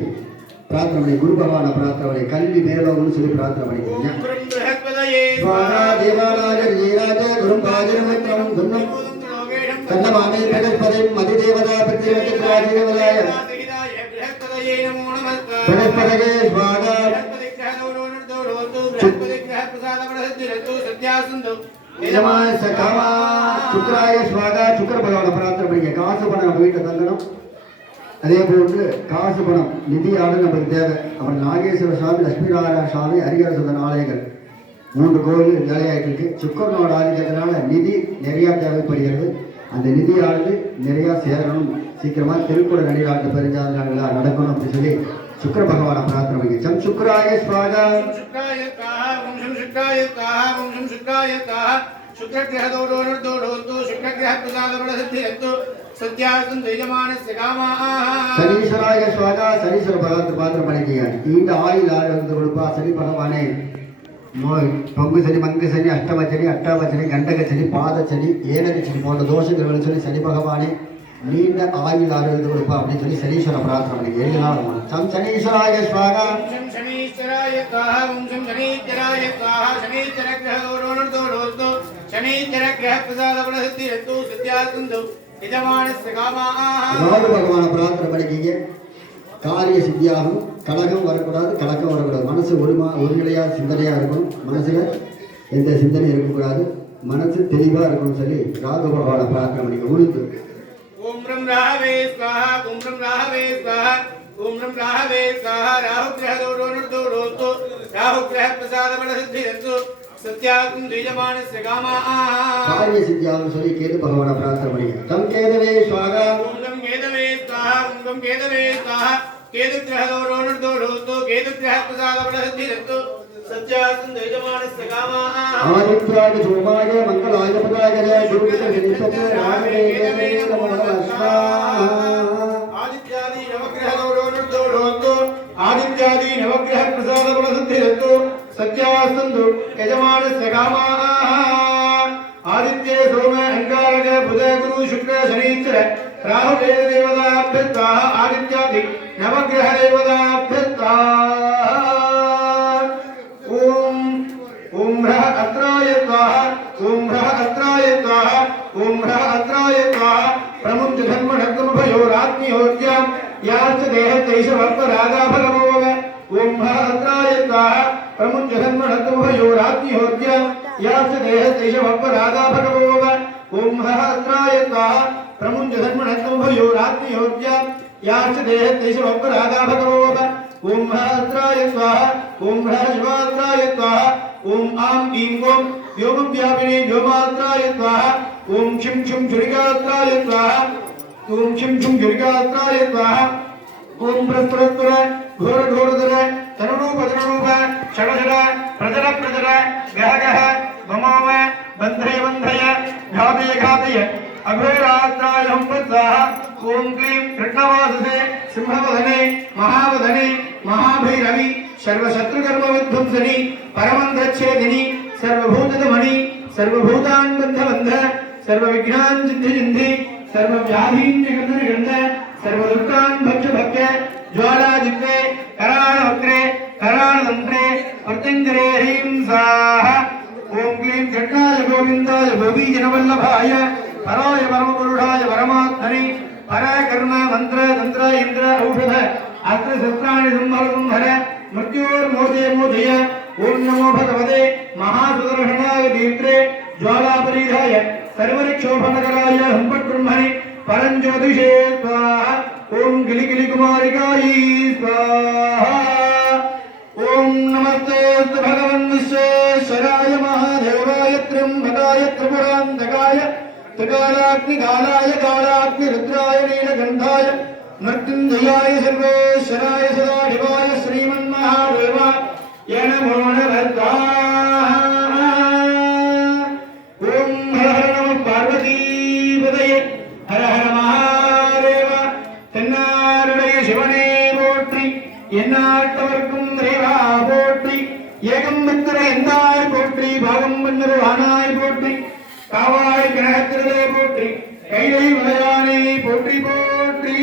பிரார்த்தனை பண்ணி குரு பகவான பிரார்த்தனை பண்ணி கல்வி மேலோகம்னு சொல்லி பிரார்த்தனை பண்ணிக்கோங்க स्वाहा देवानाय जीराज गुरुं पाजनमित्रं दुन्नं कन्नमामि बृहस्पतिं मदिदेवता प्रतिदेवताय बृहस्पतये स्वाहा यजमान सकामा शुक्राय स्वाहा शुक्र भगवान प्रार्थना பண்ணிங்க காசு பணம் நம்ம வீட்ல தங்கணும் அதே போன்று காசு பணம் நிதி ஆடு நமக்கு தேவை அவன் நாகேஸ்வர சாமி லட்சுமி நாராயண சாமி ஹரிஹர சுதன் ஆலயங்கள் 3 கோவில் வேலையாயிட்டு இருக்கு சுக்கரனோட ஆதிக்கத்தினால நிதி நிறைய தேவைப்படுகிறது அந்த நிதியானது நிறைய சேரணும் சீக்கிரமா திருக்குட நடிகாட்டு பெருஞ்சாதனால நடக்கணும் அப்படின்னு சொல்லி சுக்கர பகவான பிரார்த்தனை பண்ணி சம் சுக்கராய ஸ்வாகா சுக்கராய காஹ ஓம் சுக்கராய காஹ ஓம் சுக்கராய காஹ சுக்கரக்ரஹ தோடோனர்தோடோது சுக்கரக்ரஹ பிரசாதபல சித்தியத்து சத்யாசம் தைஜமானஸ்ய காமாஹ சனீஸ்வராய ஸ்வாகா சனீஸ்வர பகவான் பிரார்த்தனை பண்ணிக்கீங்க இந்த ஆயுள் ஆரோக்கியத்தை கொடுப்பா சனி பகவானே பங்கு சனி மங்கு சனி அஷ்டமச்சனி அட்டாவச்சனி கண்டகச்சனி பாதச்சனி ஏழரை சனி போன்ற தோஷங்கள் சொல்லி சனி பகவானே நீண்ட ஆயுள் ஆரோக்கியத்தை கொடுப்பா அப்படின்னு சொல்லி சனீஸ்வர பிரார்த்தனை பண்ணி 7 நாள் சம் சனீஸ்வராய ஸ்வாகா சனீஸ்வராய காஹ ஓம் சனீஸ்வராய காஹ சனீஸ்வர கிரஹோரோனர்தோரோஸ்து சனீஸ்வர கிரஹ பிரசாதபல சித்தியத்து சத்யாசந்து யஜமானஸ்ய காமாஹ ராகு பகவான பிரார்த்தனை பண்ணிக்கீங்க காரிய சித்தியாகும் கலகம் வரக்கூடாது கலக்கம் வரக்கூடாது மனசு ஒருநிலையாக சிந்தனையாக இருக்கணும் மனசில் எந்த சிந்தனை இருக்கக்கூடாது மனசு தெளிவாக இருக்கணும்னு சொல்லி ராகு பகவான பிரார்த்தனை பண்ணிக்க உளுந்து ஓம் ரம் ராகவே ஸ்வாஹா ஓம் ரம் ராகவே ஸ்வாஹா ஓம் ரம் ராகவே ஸ்வாஹா ராகு கிரஹோரோனர்தோரோஸ்து ராகு கிரஹ பிரசாதபல சித்தியத்து சத்யாகும் தைஜமானஸ்ய காமாஹ காரிய சித்தியாகும் சொல்லி கேது பகவான பிரார்த்தனை பண்ணிக்க தம் கேதவே ஸ்வாஹா ஓம் ரம் கேதவே ஸ்வாஹா ஓம் ரம் கேதவே ஸ்வாஹா केतुग्रहदोरोनुर्दोषोऽस्तु केतुग्रहप्रसादफलसिद्धिरस्तु सत्यास्तु यजमानस्य कामाः आदित्याय सोमाय मंगलाय बुधाय गुरुविष्णुपते रामे नमः आदित्यादि नवग्रहदोरोनुर्दोषोऽस्तु आदित्यादि नवग्रहप्रसादफलसिद्धिरस्तु सत्यास्तु यजमानस्य कामाः आदित्ये सोम अंगारक बुध गुरु शुक्र शनीश्वर राहु वेद देवताभ्यस्ताः आदित्यादि नवग्रह देवताभ्यस्ताः ओम ह्रः अत्राय स्वाहा ओम ह्रः अत्राय स्वाहा ओम ह्रः अत्राय स्वाहा प्रमुञ्च धर्मणत्वमभयोरात्म्योर्जां याश्च देहतैषवत्वरागाभगमोग ओम ह्रः अत्राय स्वाहा प्रमुञ्च धर्मणत्वमभयोरात्म्योर्जां याश्च देहतैषवत्वरागाभगमोग ओम ह्रः अत्राय स्वाहा प्रमुञ्च धर्मणत्वमभयोरात्म्योर्जां याश्च देहतैषवत्वरागाभगमोग ओम ह्रः अत्राय स्वाहा ओम ह्रः शिवात्राय स्वाहा ओम आं ईं ओम व्योमव्यापिनी व्योमात्राय स्वाहा ओम छिं छिं छुरिकात्राय स्वाहा ओम छिं छिं छुरिकात्राय स्वाहा ओम प्रस्फुरस्फुर घोर घोरधर तरणूप तरणूप षड षड प्रजर प्रजर गह गह भमोम बन्धय बन्धय घातय घातय अघोरात्राय स्वाहा ओम क्लीं कृष्णवाससे सिंहवदने महावदने महाभैरवी सर्वशत्रुकर्म विध्वंसनी परमंत्रच्छेदिनी सर्वभूतदमणि सर्वभूतान् बन्धबन्ध सर्वविघ्नान् सिद्धि सिद्धि सर्वव्याधीन् निगन्ध निगन्ध सर्वदुःखान् भक्ष भक्ष ज्वालादित्ये कराळवक्रे कराळतन्त्रे प्रत्यङ्गरे ह्रीं स्वाहा ओम क्लीं कृष्णाय गोविन्दाय गोपीजनवल्लभाय पराय परमपुरुषाय परमात्मने पराकर्म मंत्र तंत्र इंद्र औषध अस्त्र शस्त्राणि संहर संहर मृत्योर्मोदे मोदय ओम नमो भगवते महासुदर्शनाय दीप्त्रे ज्वालापरिधाय सर्वरिक्षोभनकराय हंपट्ब्रह्मणे परञ्ज्योतिषे स्वाहा ओम गिलिगिलि कुमारिकायै स्वाहा ओम नमस्ते भगवन् विश्वेश्वराय महादेवाय त्र्यंबकाय त्रिपुरान्तकाय त्रिकालाग्निकालाय कालाग्निरुद्राय नीलकण्ठाय मृत्युञ्जयाय सर्वेश्वराय सदाशिवाय श्रीमन्महादेवाय नमो नमः ओम हर हर नमः पार्वतीपतये हर हर महादेव தென்னாருடைய சிவனே போற்றி எந்நாட்டவர்க்கும் இறைவா போற்றி ஏகம் மித்திர எந்தாய் போற்றி பாகம் மன்னர் ஆனாய் போற்றி காவாய் கனகத்திரே போற்றி கைலை மலையானே போற்றி போற்றி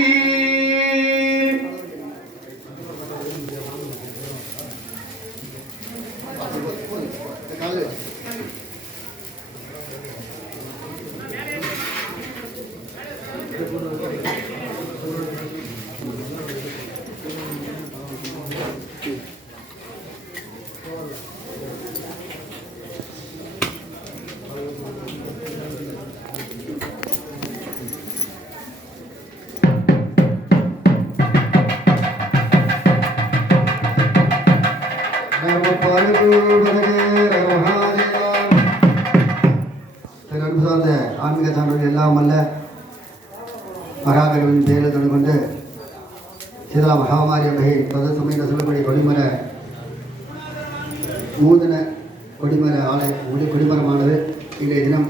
ஆன்மீக சான்றோர்கள் எல்லாம் அல்ல மகாகவியின் பேரை கொண்டு சீதா மகாமாரி அம்பகை பிரதசமைந்த சொல்லப்படி கொடிமர நூதன கொடிமர கொடிமரமானது இன்றைய தினம்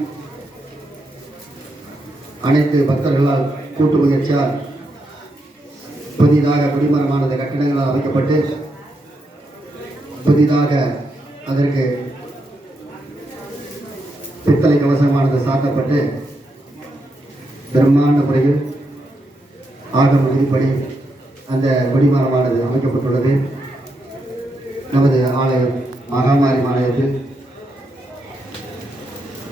அனைத்து பக்தர்களால் கூட்டு முயற்சியால் புதிதாக கொடிமரமானது கட்டிடங்களால் அமைக்கப்பட்டு புதிதாக அதற்கு பித்தளை கவசமானது சாத்தப்பட்டு பிரம்மாண்ட முறையில் ஆகம விதிப்படி அந்த கொடிமரமானது அமைக்கப்பட்டுள்ளது. நமது ஆலயம் மகாமாரி ஆலயத்தில்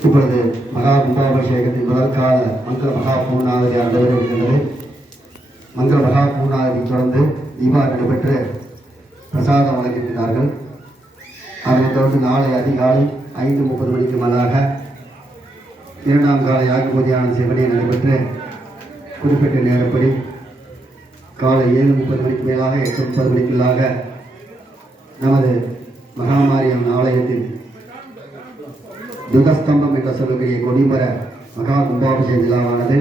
இப்பொழுது மகா கும்பாபிஷேகத்தின் முதல் கால மங்கள மகா பூர்ணாவதி நடைபெறுகின்றது. மங்கள மகா பூர்ணாவதி தொடர்ந்து தீபாவளி நடைபெற்று பிரசாதம் வழங்குகின்றார்கள். அதனைத் தொடர்ந்து நாளை அதிகாலை 5:30 மணிக்கு மேலாக இரண்டாம் கால யாக பூஜையான செவனியை நடைபெற்று குறிப்பிட்ட நேரப்படி காலை 7:30 மணிக்கு மேலாக 8:30 மணிக்குள்ளாக நமது மகாமாரியம்மன் ஆலயத்தில் துதஸ்தம்பம் என்ற சொல்லக்கூடிய கொடிமர மகா கும்பாபிஷேக விழாவானது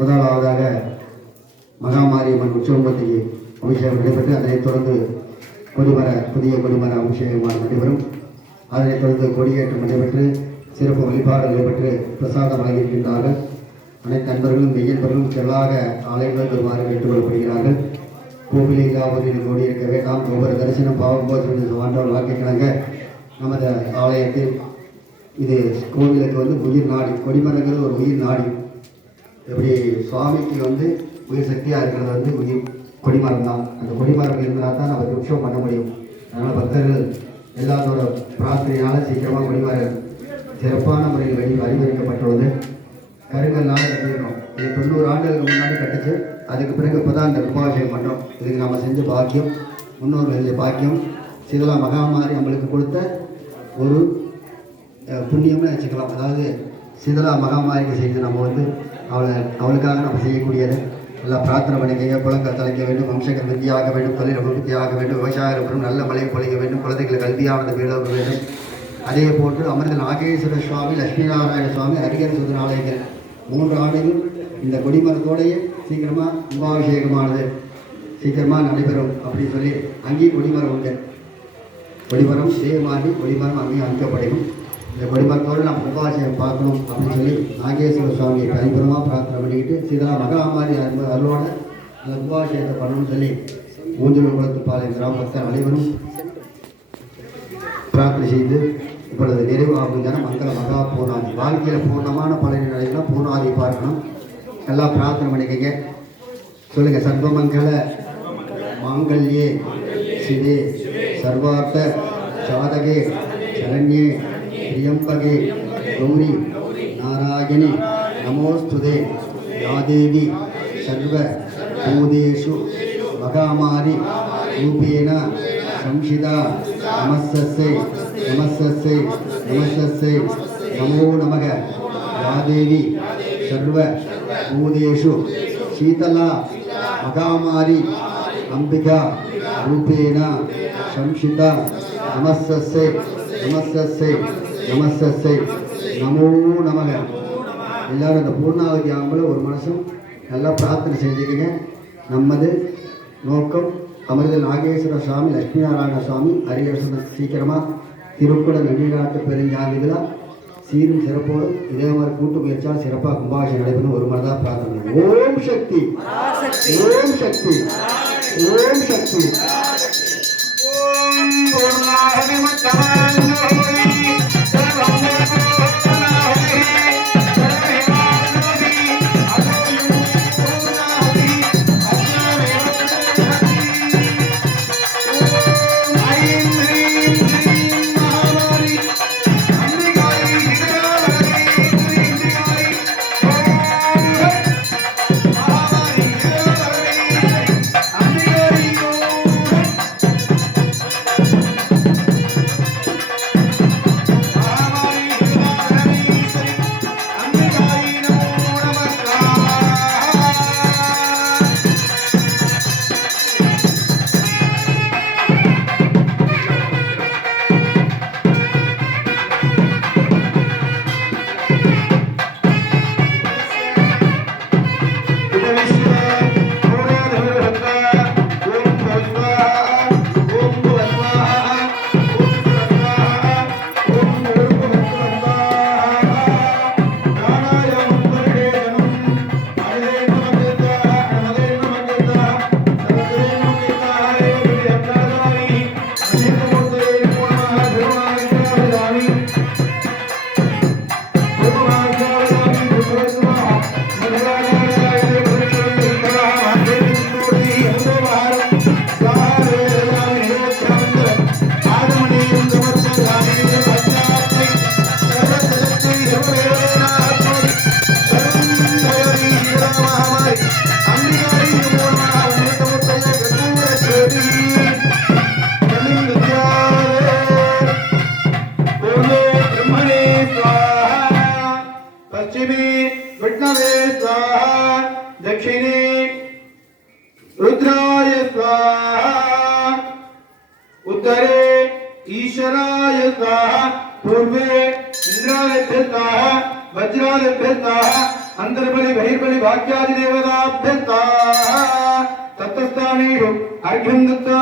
முதலாவதாக மகாமாரியம்மன் உற்சவமூர்த்திக்கு அபிஷேகம் நடைபெற்று அதனைத் தொடர்ந்து புதிய கொடிமர அபிஷேகமாக நடைபெறும். அதனைத் தொடர்ந்து கொடியேற்றம் நடைபெற்று சிறப்பு வழிபாடு நடைபெற்று பிரசாதம் வழங்கியிருக்கின்றார்கள். அனைத்து நண்பர்களும் மெய்யன்பர்களும் செல்லாக ஆலயங்கள் பெறுமாறு கேட்டுக்கொள்ளப்படுகிறார்கள். கோவிலில் காவலில் கூடியிருக்க வேண்டாம். ஒவ்வொரு தரிசனம் பாவம் போது ஆண்டவர் வாக்கிக்கிழங்க நமது ஆலயத்தில் இது கோவிலுக்கு உயிர் நாடி. கொடிமரங்கிறது ஒரு உயிர் நாடி. எப்படி சுவாமிக்கு உயிர் சக்தியாக இருக்கிறது உயிர் கொடிமரம் தான். அந்த கொடிமரம் இருந்தால் தான் நம்ம உற்சவம் பண்ண முடியும். அதனால் பக்தர்கள் எல்லாத்தோட பிரார்த்தனையால் சீக்கிரமாக கொடிமரம் சிறப்பான முறையில் வடிவமைக்கப்பட்டுள்ளது. கருங்கல்னால கட்டியிருக்கோம். இது 90 ஆண்டுகளுக்கு முன்னாடி கட்டுச்சு. அதுக்கு பிறகு இப்போ தான் இந்த கும்பாபிஷேகம் பண்ணுறோம். இதுக்கு நம்ம செஞ்ச பாக்கியம், முன்னோர்கள் செஞ்ச பாக்கியம், சீதலா மகாமாரி நம்மளுக்கு கொடுத்த ஒரு புண்ணியம்னு வச்சுக்கலாம். அதாவது சீதலா மகாமாரிக்கு செய்து நம்ம அவளுக்காக நம்ம செய்யக்கூடியது எல்லாம் பிரார்த்தனை பண்ணிக்க. குளங்கள் தலைக்க வேண்டும், வம்சங்கள் விருத்தியாக வேண்டும், தொழில் அபிவிருத்தியாக வேண்டும், விவசாயம் இருக்கணும், நல்ல மழை பொழிக்க வேண்டும், குழந்தைகளை கல்வியானது விளக்க வேண்டும். அதே போன்று அமிர்த நாகேஸ்வர சுவாமி, லட்சுமி நாராயண சுவாமி, ஹரிகர சுதன் ஆலயங்கள் 3 ஆண்டுகள் இந்த கொடிமரத்தோடையே சீக்கிரமாக கும்பாபிஷேகமானது சீக்கிரமாக நடைபெறும் அப்படின்னு சொல்லி அங்கேயும் கொடிமரம் உண்டு. கொடிமரம் இதே மாதிரி கொடிமரம் அங்கேயும் அமைக்கப்படையும். இந்த கொடிமரத்தோடு நம்ம கும்பாபிஷேகம் பார்க்கணும் அப்படின்னு சொல்லி நாகேஸ்வர சுவாமியை பரிபுரமாக பிரார்த்தனை பண்ணிக்கிட்டு சீதலா மகாமாரி அருளோட அந்த கும்பாபிஷேகத்தை பண்ணணும்னு சொல்லி ஊஞ்சல் குளத்துப்பாளையம் கிராமத்தில் அனைவரும் பிரார்த்தனை செய்து இப்பொழுது நிறைவாகும் தினம் மங்கள மகா பூர்ணாதி. வாழ்க்கையில் பூர்ணமான பலனை நிலைக்கலாம். பூர்ணாதி பார்க்கணும். எல்லாம் பிரார்த்தனை பண்ணிக்கங்க. சொல்லுங்க. சர்வமங்கள மாங்கல்யே சிவே சர்வார்த்த சாதகே சரண்யே பிரியம்பகே கௌரி நாராயணி நமோஸ்துதே யாதேவி சர்வ பூதேஷு மகாமாரி ரூபேண சம்ஷிதா நமஸ்ஸை நமஸ்ஸை நமஸ்ஸை நமோ நமக யாதேவி சர்வ பூதேஷு சீதலா மகாமாரி அம்பிகா ரூபேண சம்ஷிதா நமஸ்ஸை நமஸ்ஸை நமஸ்ஸை நமோ நமக. எல்லாரும் அந்த பூர்ணாவதி ஆம்பளை ஒரு மனசும் நல்லா பிரார்த்தனை செஞ்சுக்கங்க. நமது நோக்கம் அமிர்த நாகேஸ்வர சுவாமி, லட்சுமி நாராயண சுவாமி, ஹரிஹரசுதன் சீக்கிரமாக திருக்குட நன்னிநாட்டு பெருஞ்சாதி விழா சீரும் சிறப்போடும் இதே மாதிரி கூட்டு முயற்சியால் சிறப்பாக கும்பாபிஷேகம் நடைபெறும் ஒரு மாதிரி தான் பிரார்த்தனை. ஓம் சக்தி, ஓம் சக்தி, ஓம் சக்தி. उत्तरे ईश्वराय स्वाहा, पूर्वे इंद्रायभ्यः वज्रायभ्यः अंतर्बलि बहिर्बलि भाग्यादि देवताभ्यः तत्स्थानेषु अर्घ्यं दत्त्वा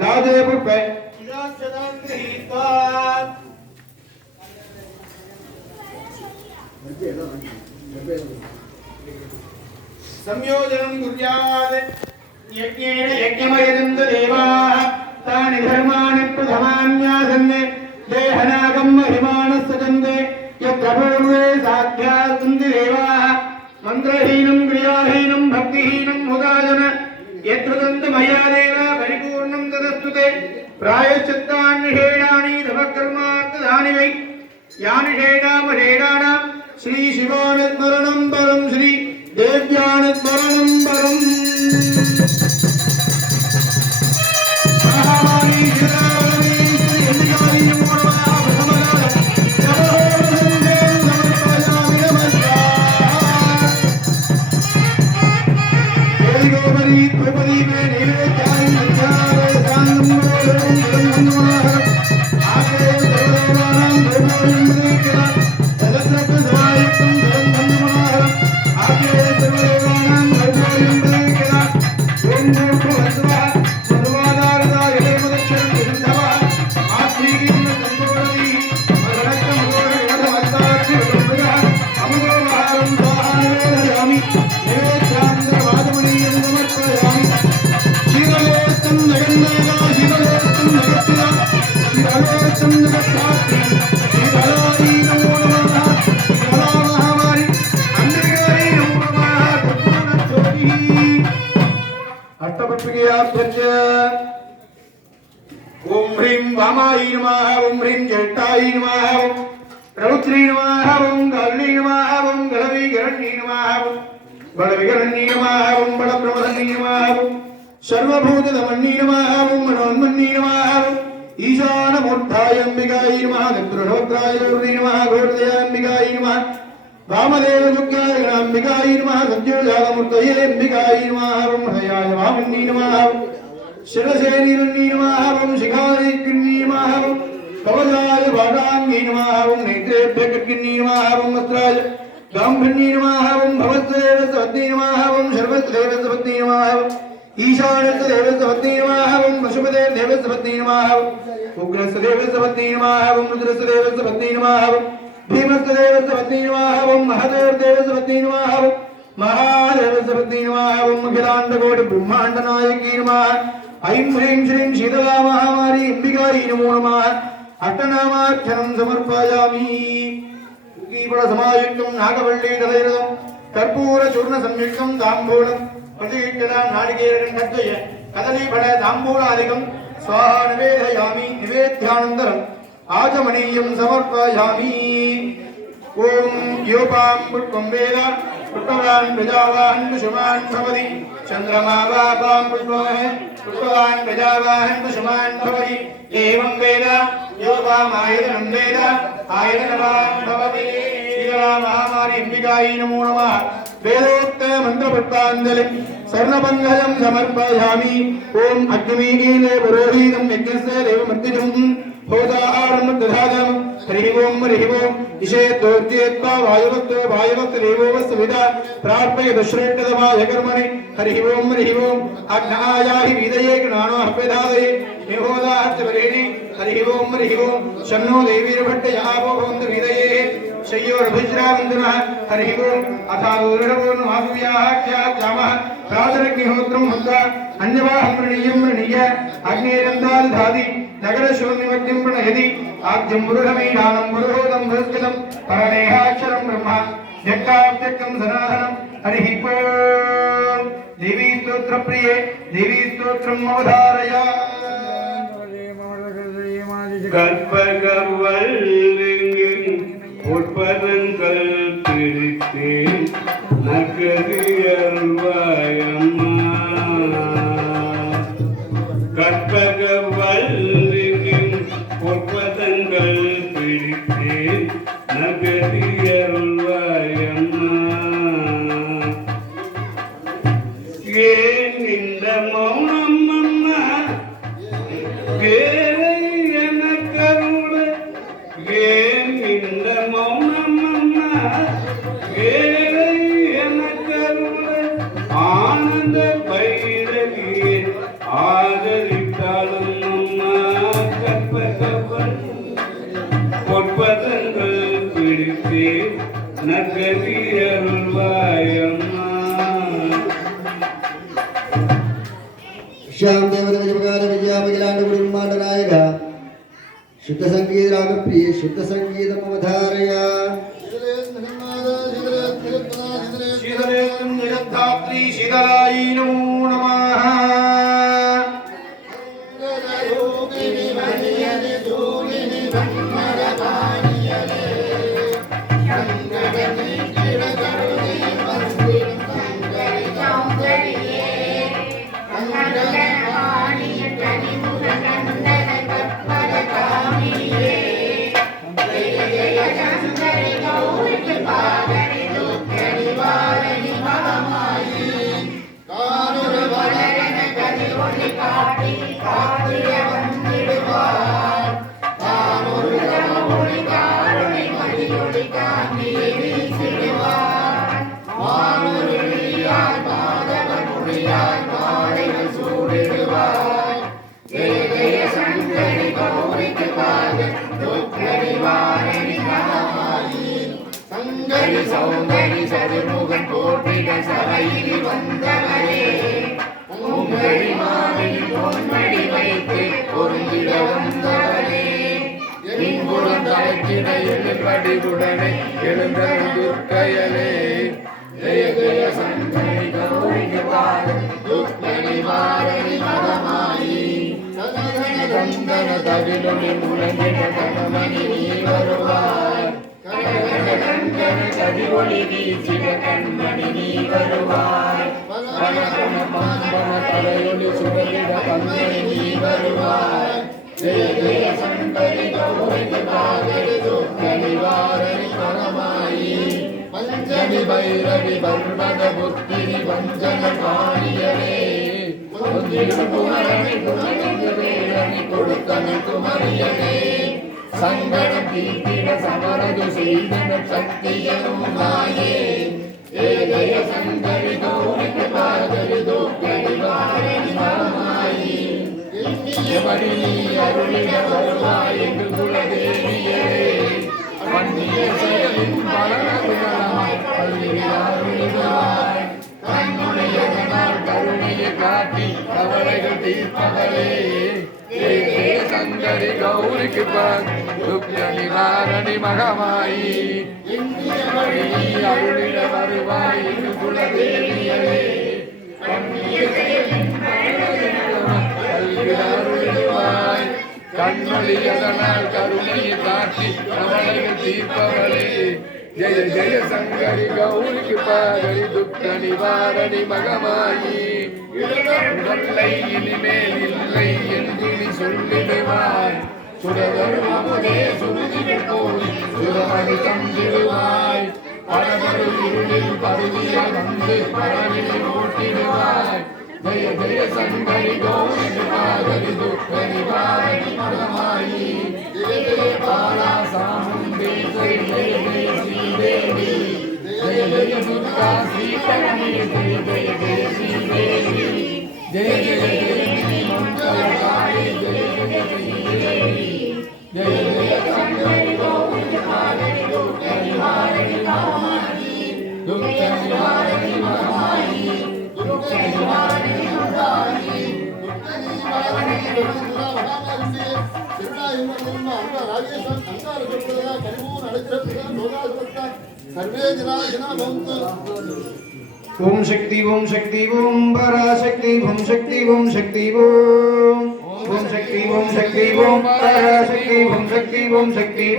लाजे पुष्पे शिलास्यतां गृहीत्वा संयोजनं कुर्यात् यज्ञेन यज्ञमयजन्त देवाः तानि धर्माणि प्रथमान्यासन्ने देहनागं महिमानस्सजन्ते यत्र पूर्वे साक्षात् सन्ति देवाः मन्त्रहीनं क्रियाहीनं भक्तिहीनं हुदाजन यत्र दन्त मया देव परिपूर्णं तदस्तु ते प्रायश्चित्तान्निषेधानि तपकर्मार्थदानि वै यानिषेधामषेधानां श्रीशिवानुस्मरणं परं श्री देव्यानुस्मरणं परम् ओम ह्रीं वामाय नमः ओम ह्रीं ज्येष्ठाय नमः ओम प्रवृत्रे नमः ओम गालिने नमः ओम गलविगरण्ये नमः ओम बलविगरण्ये नमः ओम बलप्रमदन्ये नमः ओम सर्वभूतधमन्ये नमः ओम मनोन्मन्ये नमः ओम ईशानमूर्धाय अंबिकाय नमः दत्तृढोत्राय गौरी नमः घोरदयाय अंबिकाय नमः वामदेव दुर्गाय अंबिकाय नमः सज्जोजातमूर्तये अंबिकाय नमः ओम हयाय वामन्ये नमः शिरसे नीलन्ये नमः ओम शिखाय किन्ये नमः ओम कवचाय भाटांगे नमः ओम नेत्रेभ्य किन्ये नमः ओम वस्त्राय गांभीर्ये नमः ओम भवत्सेव सवत्ये नमः ओम सर्वदेव सवत्ये नमः ओम ईशानस्य देव सवत्ये नमः ओम पशुपते देव सवत्ये नमः ओम उग्रस्य देव सवत्ये नमः ओम रुद्रस्य देव सवत्ये नमः ओम भीमस्य देव सवत्ये नमः ओम महादेव देव सवत्ये नमः ओम महादेव सवत्ये नमः ओम अखिलांडकोटि ब्रह्मांड नायकी नमः ऐं ह्रीं श्रीं शीतला महामारी अंबिकायै नमो नमः अष्टनामार्चनं समर्पयामि समायुक्तं नागवल्ली तदैरदं कर्पूरचूर्ण संयुक्तं ताम्बूलं प्रतिष्ठितां नारिकेलकण्ठद्वय कदलीफल ताम्बूलादिकं स्वाहा निवेदयामि निवेद्यानन्तरम् आचमनीयं समर्पयामि ओम योपां पुष्पं वेद पुष्पवान् प्रजावान् कुसुमान् भवति चन्द्रमा वापां पुष्पवान् प्रजावान् कुसुमान् भवति एवं वेद योपामायतनं वेद आयतनवान् भवति शीतला महामारी अंबिकायै नमो नमः वेदोक्त मन्त्रपुष्पाञ्जलिं स्वर्णपङ्कजं समर्पयामि ओम अग्निमीले पुरोहितं यज्ञस्य देवमर्तिजं होदारं दधादं हरिः ओम इषेद्योर्जेत्वा वायुवत् देवोवस्विदा प्रार्पय दश्रेष्ठतमाय कर्मणि हरिः ओम अग्नायाहि विदये ज्ञानो हव्यदादये निहोदाहस्य वरेणि हरिः ओम शन्नो देवीर्भट्टयावो भवन्तु विदये शय्योर्भिज्रावन्तुनः हरिः ओम अथादोरवोन्माहुव्याख्यामः प्रातरग्निहोत्रं हुत्वा अन्यवाहं मृणीय अग्नेरन्दाल्धादि नगरशून्यमग्निं प्रणयति आद्यं पुरुषमीनानं पुरुहोदं बृहस्पतिं परमेहाक्षरं ब्रह्म व्यक्ताव्यक्तं सनातनं हरिः ओम देवी स्तोत्रप्रिये देवी स्तोत्रम् अवधारय கற்பகவல்லின் உட்பதங்கள் பிரித்தேன் நகரியல்வாயம்மா கற்பகவல்லின் உட்பதங்கள் பிரித்தேன் நகரியல்வாயம்மா ஏன் இந்த மௌனம் அம்மா ஆனந்த பைரவி श्याम देवद विजयकार विजयामगिलांड गुरुमांड नायक शुद्ध संगीत राग प्रिय शुद्ध संगीत ममधारया शीतलेन्द्रं जगद्धात्री शीतलायै नमो नमः சௌந்தரி சதுர்முகன் போற்றிட சபையில் வந்தவரே உங்கடி மாறில் பொன்மடி வைத்து பொருந்திட வந்தவரே இன்புறம் தலைத்திட எழுபடிவுடனே எழுந்தருள் துர்க்கையலே ஜெய ஜெய சங்கரி கௌரிக்கு பாதம் துக்க நிவாரணி மகமாயி சந்தன தவிலொளி முழங்கிட கணமணி நீ வருவாய் கதிரொளி வீசிட கண்மணி நீ வருவாய் வனகுண பம்பம தலையொளி சுடரிட கண்மணி நீ வருவாய் ஜெய ஜெய சங்கரி கௌரிக்கு பாதரி துக்க நிவாரணி மகமாயி பஞ்சமி பைரவி பர்வத புத்திரி வஞ்சன காணியரே குமரணி குமரணி கொடுத்தன குமரியனே சங்கடம் தீர்த்திட சமரது செய்தன சக்தியரும் நாயே ஏகய சங்கரி கௌரிக்கு பாதரி துக்க நிவாரணி மகமாயி எவடி நீ அருளிட வருவாய் என்று குலதேவியே வன்னிய செயலின் பலனகுணமாய் அருளிடுவாய் கண்ணுடையதனால் கருணையை காட்டி கவலைகள் தீர்ப்பவளே ஜெய சங்கரி கௌரிக்கு துக்க நிவாரணி மகமாயி அருளிட வருவாய் என்று குலதேவியரே அருளிடுவாய் கண்ணொழியதனால் கருணையை காட்டி கவலைகள் தீர்ப்பவளே ஜெய ஜெய சங்கரி கௌரிக்கு பாதரி துக்க நிவாரணி மகமாயி உடலை இனிமேல் இல்லை என்று நீ சொல்லிடுவாய் சுடதருவமுதே சுருதிகள் போய் சுரமணி தந்திடுவாய் பரவரு இருளில் பருவிய வந்து பரவினை ஓட்டிடுவாய் ஜெய ஜெய சங்கரி கௌரிக்கு பாதரி துக்க நிவாரணி மகமாயி ஜெய ஜெய பாலா சாமுண்டேஸ்வரி ஜெய ஜெய ஸ்ரீதேவி ஜெய ஜெய துர்கா ஸ்ரீகரணி ஜெய ஜெய ஜெய ஸ்ரீதேவி ஜெய ஜெய ஜெய மங்களகாரி ஜெய ஜெய ஸ்ரீதேவி ஜெய ஜெய சங்கரி கௌரிக்கு பாதரி துக்க நிவாரணி மகமாயி துக்க நிவாரணி மகமாயி துக்க நிவாரணி மகமாயி ओम शक्ति ओम शक्ति ओम पराशक्ति ओम शक्ति ओम शक्ति ओम शक्ति ओम शक्ति ओम पराशक्ति ओम शक्ति ओम शक्ति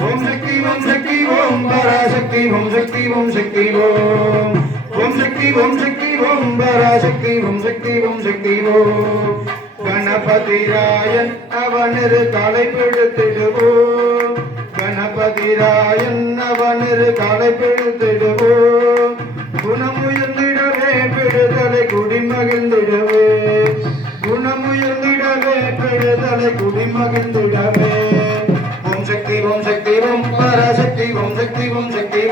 ओम शक्ति ओम शक्ति ओम पराशक्ति ओम शक्ति ओम शक्ति ओम शक्ति ओम शक्ति ओम पराशक्ति ओम शक्ति ओम शक्ति ओम गणपति रायन அவனர் தலைப்பெடுத்திடுவோம் கணபதி ராயன் அவனர் தலைப்பெடுத்திடுவோம் குணமுயர்ந்திடவே விடுதலை குடிமகிழ்ந்திடவே குணமுயர்ந்திடவே விடுதலை குடிமகிழ்ந்திடவே ஓம் சக்தி ஓம் சக்தி ஓம் பராசக்தி ஓம் சக்தி ஓம் சக்தி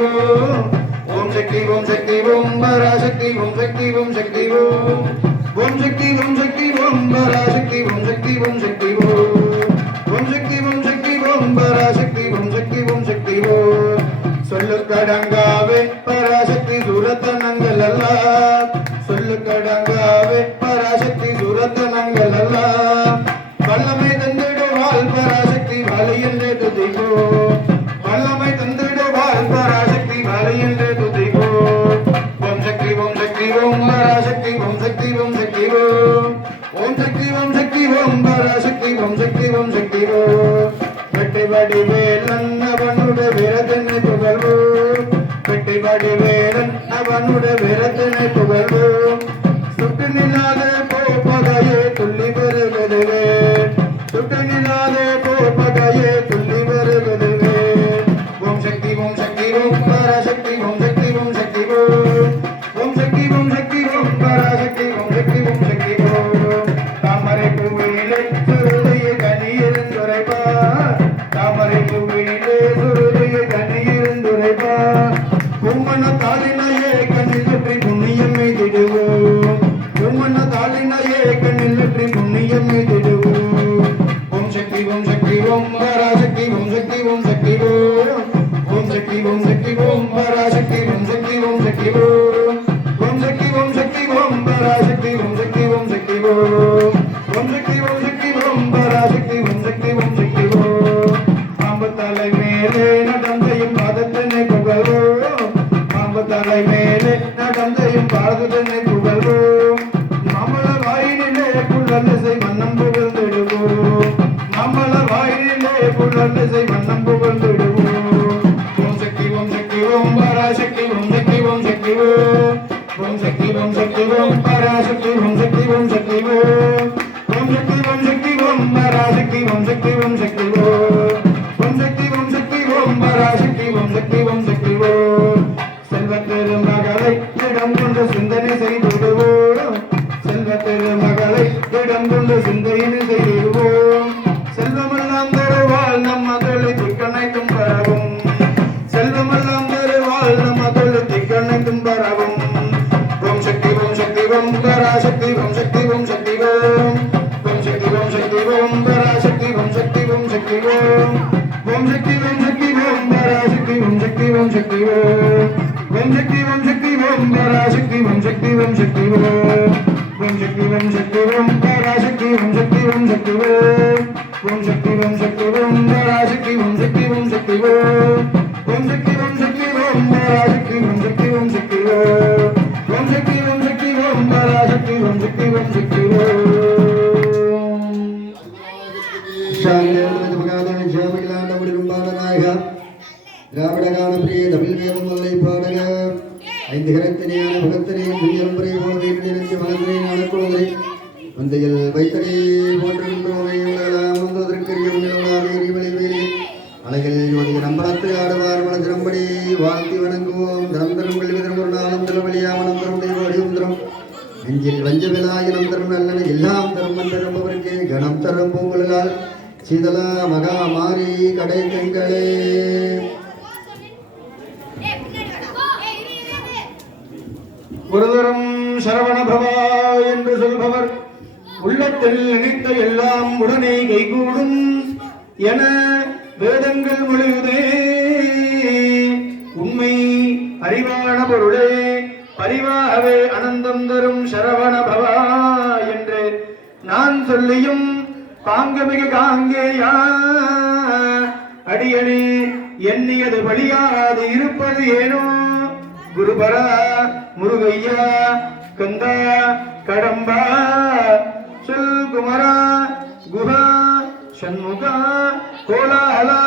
ஓம் சக்தி ஓம் சக்தி ஓம் பராசக்தி ஓம் சக்தி ஓம் சக்தி ஓம் சக்தி ஓம் சக்தி ஓம் பராசக்தி ஓம் சக்தி ஓம் சக்தி ஓம் சக்தி ஓம் சக்தி ஓம் பராசக்தி ஓம் சக்தி ஓம் சக்தி ஓம் சொல்லுக்கடங்காவே பராசக்தி சூரத்தனங்கள் அல்ல சொல்லுக்கடங்காவே பராசக்தி சக்தி ஓம் பராசக்தி ஓம் சக்தி ஓம் சக்தி ஓம் வெட்டி வடிவேலன் அவனுடைய விரதனை புகழ்வோம் வெட்டி வடிவேலன் அவனுடைய விரதனை புகழ்வோம் சுட்டு நில்லாத போப்பகையே துள்ளி வருவதுவே சுட்டு நில்லாத போப்பகையே துள்ளி வருவதுவே ஓம் சக்தி ஓம் பராசக்தி ஓம் சக்தி ஓம் சக்தி ஓம் ஓம் சக்தி ஓம் பராசக்தி ஓம் சக்தி ஓம் தாமரை பூவிலே சுருதைய கனியிருந்துரைப்பா தாமரை பூவிலே சுருதைய கனியிருந்துரைப்பா கும்மன தாளினையே கண்ணில் வெற்றி புண்ணியம் எய்திடுவோம் கும்மன தாளினையே கண்ணில் வெற்றி புண்ணியம் எய்திடுவோம் ஓம் சக்தி ஓம் பராசக்தி ஓம் சக்தி ஓம் சக்தி ஓம் ஓம் சக்தி ஓம் பராசக்தி ஓம் சக்தி ஓம் சக்தி ஓம் ஓம் சக்தி ஓம் பராசக்தி ஓம் சக்தி ஓம் சக்தி ஓம் ஓம் சக்தி ஓம் பராசக்தி ஓம் சக்தி ஓம் சக்தி ஓம் பாம்பு தலை மேலே நடந்தையும் பாதத்தினை புகழ்வோம் பாம்பு தலை மேலே நடந்தையும் பாதத்தினை புகழ்வோம் மாமல வாயிலே புள்ளலிசை மன்னம் புகழ்ந்திடுவோம் மாமல வாயிலே புள்ளலிசை மன்னம் புகழ்ந்திடுவோம் ஓம் சக்தி ஓம் பராசக்தி ஓம் சக்தி ஓம் சக்தி ஓம் ஓம் சக்தி ஓம் பராசக்தி ஓம் சக்தி ஓம் சக்தி ஓம் ஓம் சக்தி ஓம் பராசக்தி ஓம் சக்தி ஓம் சக்தி ஓம் ஓம் சக்தி ஓம் பராசக்தி ஓம் சக்தி ஓம் சக்தி ஓம் செல்வத்திருமகளை இடம் கொண்டு சிந்தனை செய்திடுவோம் செல்வத்திருமகளை இடம் கொண்டு சிந்தனை செய்திடுவோம் செல்வமெல்லாம் தருவாள் நம் மகளை திக்கணைத்தும் பரவும் செல்வமெல்லாம் தருவாள் நம் மகளை திக்கணைத்தும் பரவும் ஓம் சக்தி ஓம் பராசக்தி ஓம் சக்தி ஓம் சக்தி ஓம் ஓம் சக்தி ஓம் பராசக்தி ஓம் சக்தி ஓம் சக்தி ஓம் ஓம் சக்தி ஓம் பராசக்தி ஓம் சக்தி ஓம் சக்தி ஓம் ஓம் சக்தி ஓம் பராசக்தி ஓம் சக்தி ஓம் சக்தி ஓம் ஓம் சக்தி ஓம் பராசக்தி ஓம் சக்தி ஓம் சக்தி ஓம் ஓம் சக்தி ஓம் பராசக்தி ஓம் சக்தி ஓம் சக்தி ஓம் ஓம் சக்தி ஓம் பராசக்தி ஓம் சக்தி ஓம் சக்தி ஓம் ஓம் சக்தி ஓம் பராசக்தி ஓம் சக்தி ஓம் சக்தி ஓம் திராவிட காண பிரிய தமிழ் வேதம் மல்லை பாடக ஐந்து கரத்தினையான பகத்தினை துணியம்பரை போல வீட்டிலிருந்து மகத்தினை நடக்குவதை மந்தையில் வைத்தனை போன்றிருந்தோமை அமர்ந்ததற்கரிய வேறு அலைகள் ஒதுங்கி நம்பளத்து ஆடுவார் மன திறம்படி வாழ்த்தி வணங்குவோம் தரம் தரும் கல்வி தரும் ஒரு நாளும் திருவழியாமனம் தரும் தெய்வடியும் தரும் நெஞ்சில் வஞ்சவிலாயினம் தரும் நல்லன எல்லாம் தரும் தரும்பவருக்கு கணம் தரும் பூங்கலால் சீதலா மகா மாறி கடை கண்களே ஒருதரம் சரவணபவா என்று சொல்பவர் உள்ளத்தில் நினைத்த எல்லாம் உடனே கைகூடும் என வேதங்கள் மொழியுதே உண்மை அறிவான பொருளே பரிவாகவே அனந்தம் தரும் சரவணபவா என்று நான் சொல்லியும் பாங்கமிக காங்கேயா அடியணி எண்ணியது வழியாது இருப்பது ஏனோ குருபரா முருகையா கந்தா கடம்பா சொல் குமரா குஹா சண்முகா கோலாலா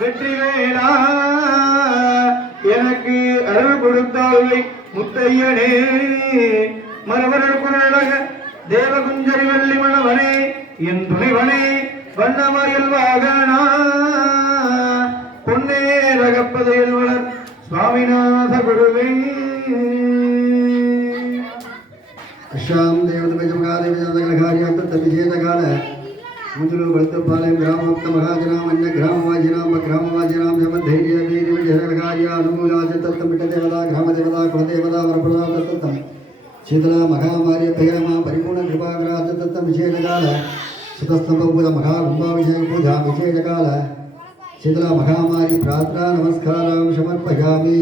வெற்றிவேலா எனக்கு அருள் கொடுத்தாய் முத்தையனே மரவரர் குரலக தேவகுஞ்சரி வள்ளி மணவனே என் துணைவனே வண்ணமயல் வாகனா பொன்னே ரகப்பதையில் வளர் சுவாமிநாத குருவே அஷாம் தேவதகாரியாத்தவிஜேதகால முதಲು ಬಳ್ತಪಾಲಂ ಗ್ರಾಮೋಕ್ತ ಮಹಾಜನಾಂ ಅನ್ಯ ಗ್ರಾಮವಾಜಿನಾಂ ಗ್ರಾಮವಾಜಿನಾಂ ಯಮಧೈರ್ಯ ವೀರ್ಯ ವಿಜಯಗಾರ್ಯ ಅನುಮೂಲಾಜ ತತ್ತಮಿಟ ದೇವತಾ ಗ್ರಾಮ ದೇವತಾ ಕುಲದೇವತಾ ವರಪ್ರಭಾ ತತ್ತಂ ಶೀತಲ ಮಹಾಮಾರ್ಯ ಭೈರಮ ಪರಿಪೂರ್ಣ ಕೃಪಾಗ್ರಾಜ ತತ್ತಂ ವಿಶೇಷಕಾಲ ಸುತಸ್ತಂಭಭೂತ ಮಹಾಕುಂಭಾಭಿಷೇಕ ಪೂಜಾ ವಿಶೇಷಕಾಲ ಶೀತಲ ಮಹಾಮಾರಿ ಪ್ರಾರ್ಥನಾ ನಮಸ್ಕಾರಂ ಸಮರ್ಪಯಾಮಿ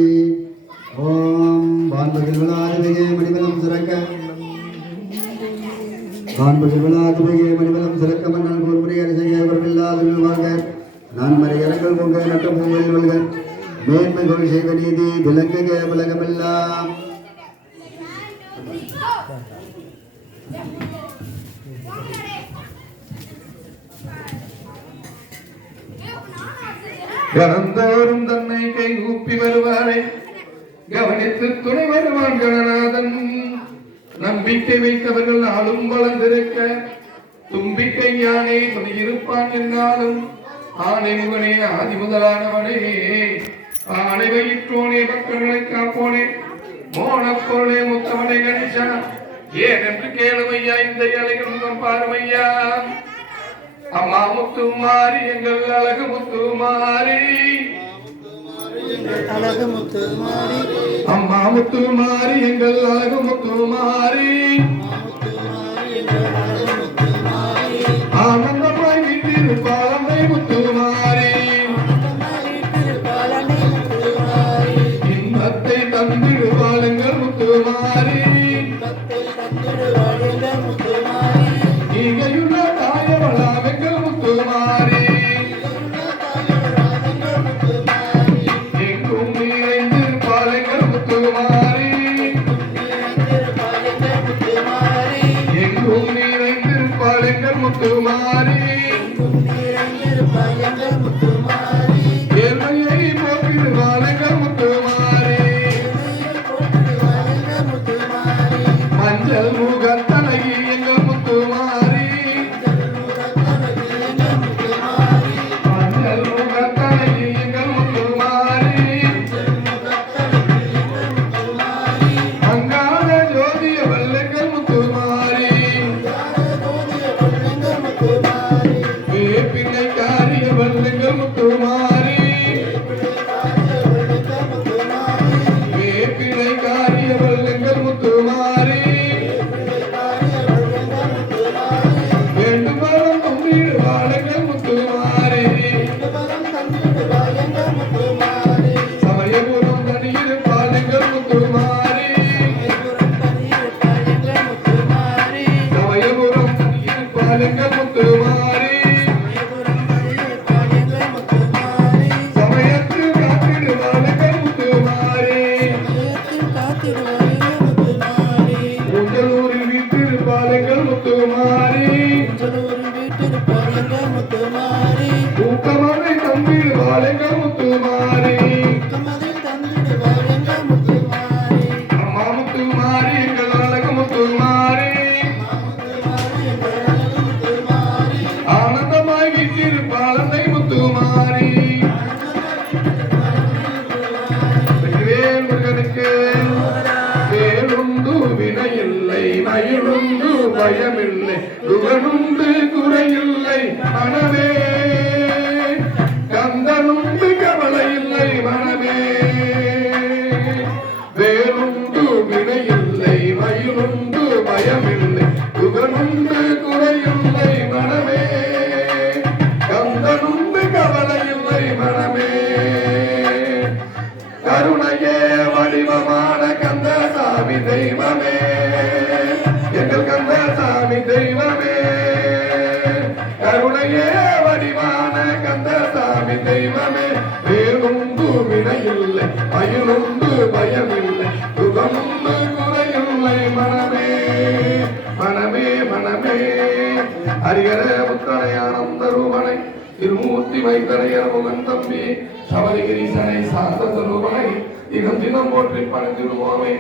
ಓಂ ಬಾಂಧವಿಲ್ವಲಾದಿಗೆ ಮಣಿಬಲಂ ಸರಕ காண்பதிவிழாதுமையே மணிவலம் சிறக்க மன்னன் கூர்முறை அரிசையே வரவில்லாதுகள் வாங்க நான் மறையரங்கள் பொங்க நட்ட பூவில் வல்க மேன்மைகள் செய்வ நீதி விலங்குக விலகமெல்லாம் கணந்தோறும் தன்னை கை கூப்பி வருவாரை கவனித்து துணை வருவான் கணநாதன். நம்பிக்கை வைத்தவர்கள் ஆளும் வளர்ந்திருக்க தும்பிக்கை யானே துணையிருப்பான் என்னாலும் ஆனை முகனே ஆதி முதலானவனே ஆனை வயிற்றோனே பக்தர்களை காப்போனே மோனப்பொருளே முத்தவனை கணேசா ஏன் என்று கேளுமையா இந்த இலைகளும் பாருமையா. அம்மா முத்துமாரி எங்கள் அழகு முத்துமாரி அழகு முத்துமாரி அம்மா முத்துமாரி எங்கள் அழகு முத்துமாரி ஆனந்தமாய் வீட்டிருப்பாள் அன்னை முத்துமாரி இன்பத்தை தந்திடுவாள் எங்கள் முத்துமாரி நீகையுள்ள தாயவளாம் எங்கள் முத்துமாரி எங்கும் நிறைந்திருப்பாள் எங்கள் முத்துமாரி எங்கும் நிறைந்திருப்பாள் எங்கள் முத்துமாரி ஏழ்மையை போக்கிடுவாள் எங்கள் முத்துமாரி மஞ்சள் முகத்தழகி எங்கள் முத்துமாரி மஞ்சள் முகத்தழகி எங்கள் முத்துமாரி அங்காத ஜோதியவள் எங்கள் முத்துமாரி வேப்பினை காரியவள் எங்கள் முத்துமாரி வேப்பினை காரியவள் எங்கள் முத்துமாரி வேண்டுமானம் கொண்டிடுவாள் எங்கள் முத்துமாரி சமயபுரம் தனியிருப்பாள் எங்கள் முத்துமாரி சமயபுரம் தனியிருப்பாள் எங்கள் முத்துமாரி சமயத்து காத்திடுவாள் எங்கள் முத்துமாரி ஊஞ்சலூரில் வீட்டிருப்பாள் எங்கள் முத்துமாரி ஊக்கமதை தந்திடுவாள் எங்கள் முத்துமாரி அம்மா முத்துமாரி எங்கள் அழகு முத்துமாரி ஆனந்தமாய் வீட்டிருப்பாள் அன்னை முத்துமாரி வெற்றிவேல் முருகனுக்கு வேலுண்டு வினையில்லை மயிலுண்டு பயமில்லை துகனுண்டு குறையில்லை மனமே கந்தனுண்டு கவலை இல்லை மனமே வேலுண்டு வினையில்லை மயிலுண்டு பயமில்லை துகனுண்டு குறையில்லை மனமே கந்தனுண்டு கவலை இல்லை மனமே கருணையே வடிவமான கந்தசாமி தெய்வமே எங்கள் கந்தசாமி தெய்வமே கருணையே வடிவான கந்தசாமி தெய்வமே வேலுண்டு வினையில்லை மயிலுண்டு பயமில்லை துகமுண்டு குறையில்லை மனமே மனமே மனமே ஹரிகர புத்தனை ஆனந்த ரூபனை திருமூர்த்தி வைத்தரையர் முகன் தம்பி சபரிகிரீசனை சாந்த ரூபனை தினம் தினம் போற்றி பணிந்திருவோமே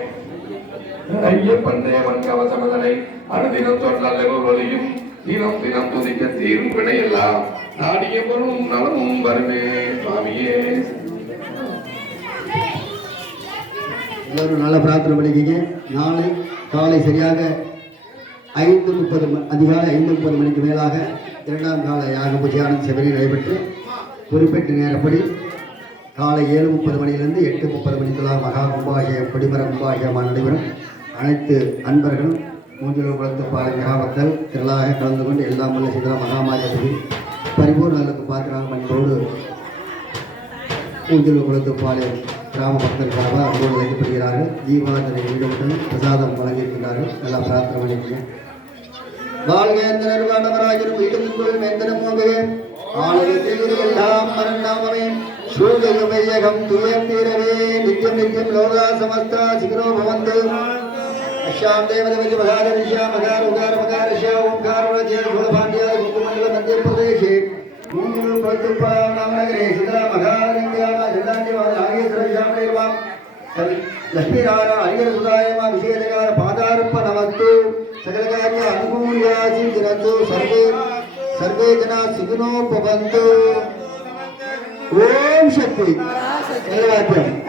ஐயப்பன் தேவன் கவசமதனை அனுதினம் சொன்னால் ஒளியும் தினம் தினம் துதிக்க தீரும் வினையெல்லாம் நாடிய பொருளும் நலமும் வருமே சுவாமியே. எல்லாரும் நல்ல பிரார்த்தனை பண்ணிக்கிங்க. நாளை காலை சரியாக 5:30 அதிகாலை 5:30 மணிக்கு மேலாக இரண்டாம் கால யாக பூஜையானது செவனில் நடைபெற்று குறிப்பிட்ட நேரப்படி காலை 7:30 மணியிலிருந்து 8:30 மணிக்கெல்லாம் மகா கும்பாகிய கொடிமர கும்பாகியமாக நடைபெறும். அனைத்து அன்பர்களும் மூஞ்சலூர் குளத்துப்பாளையம் கிராமத்தில் திரளாக கலந்து கொண்டு எல்லாம் வல்ல சிதா மகாமாரி பரிபூர்ண நல்லது பார்க்கிறாங்க அன்போடு மூஞ்சலூர் குளத்துப்பாளையம் கிராம பக்தர்களாக அன்போடு வைக்கப்படுகிறார்கள். தீபாவளி ஈடுபட்டு பிரசாதம் வழங்கியிருக்கிறார்கள். நல்லா பிரார்த்தனை பண்ணியிருக்கேன். வாழ்கேந்திரர் வாண்டவராஜரும் ஈடுக்குள் மேந்தனம் போகவே ஆளுகத்தில் எல்லாம் மரணாமமே சூழ்நிலை வையகம் துயம் தீரவே நித்தியம் நித்தியம் லோகா சமஸ்தா சிகரோ பவந்து அஷ்யாம் தேவதவதி மகார ரிஷ்யா மகார உகார மகார ரிஷ்யா ஓம்கார உலஜே சூலபாண்டியா குங்குமண்டல மத்திய பிரதேசே மூன்று பிரத்துப்பா நவநகரே சிதரா மகார अल्पिराण अय्यर सुदायमा विशेषकार पादार्प नमस्तु सकल कार्य अनुकूल्यासि दिनतु सर्वे सर्वे जना सुखिनो भवन्तु ओम शक्ति सकलवाद्यम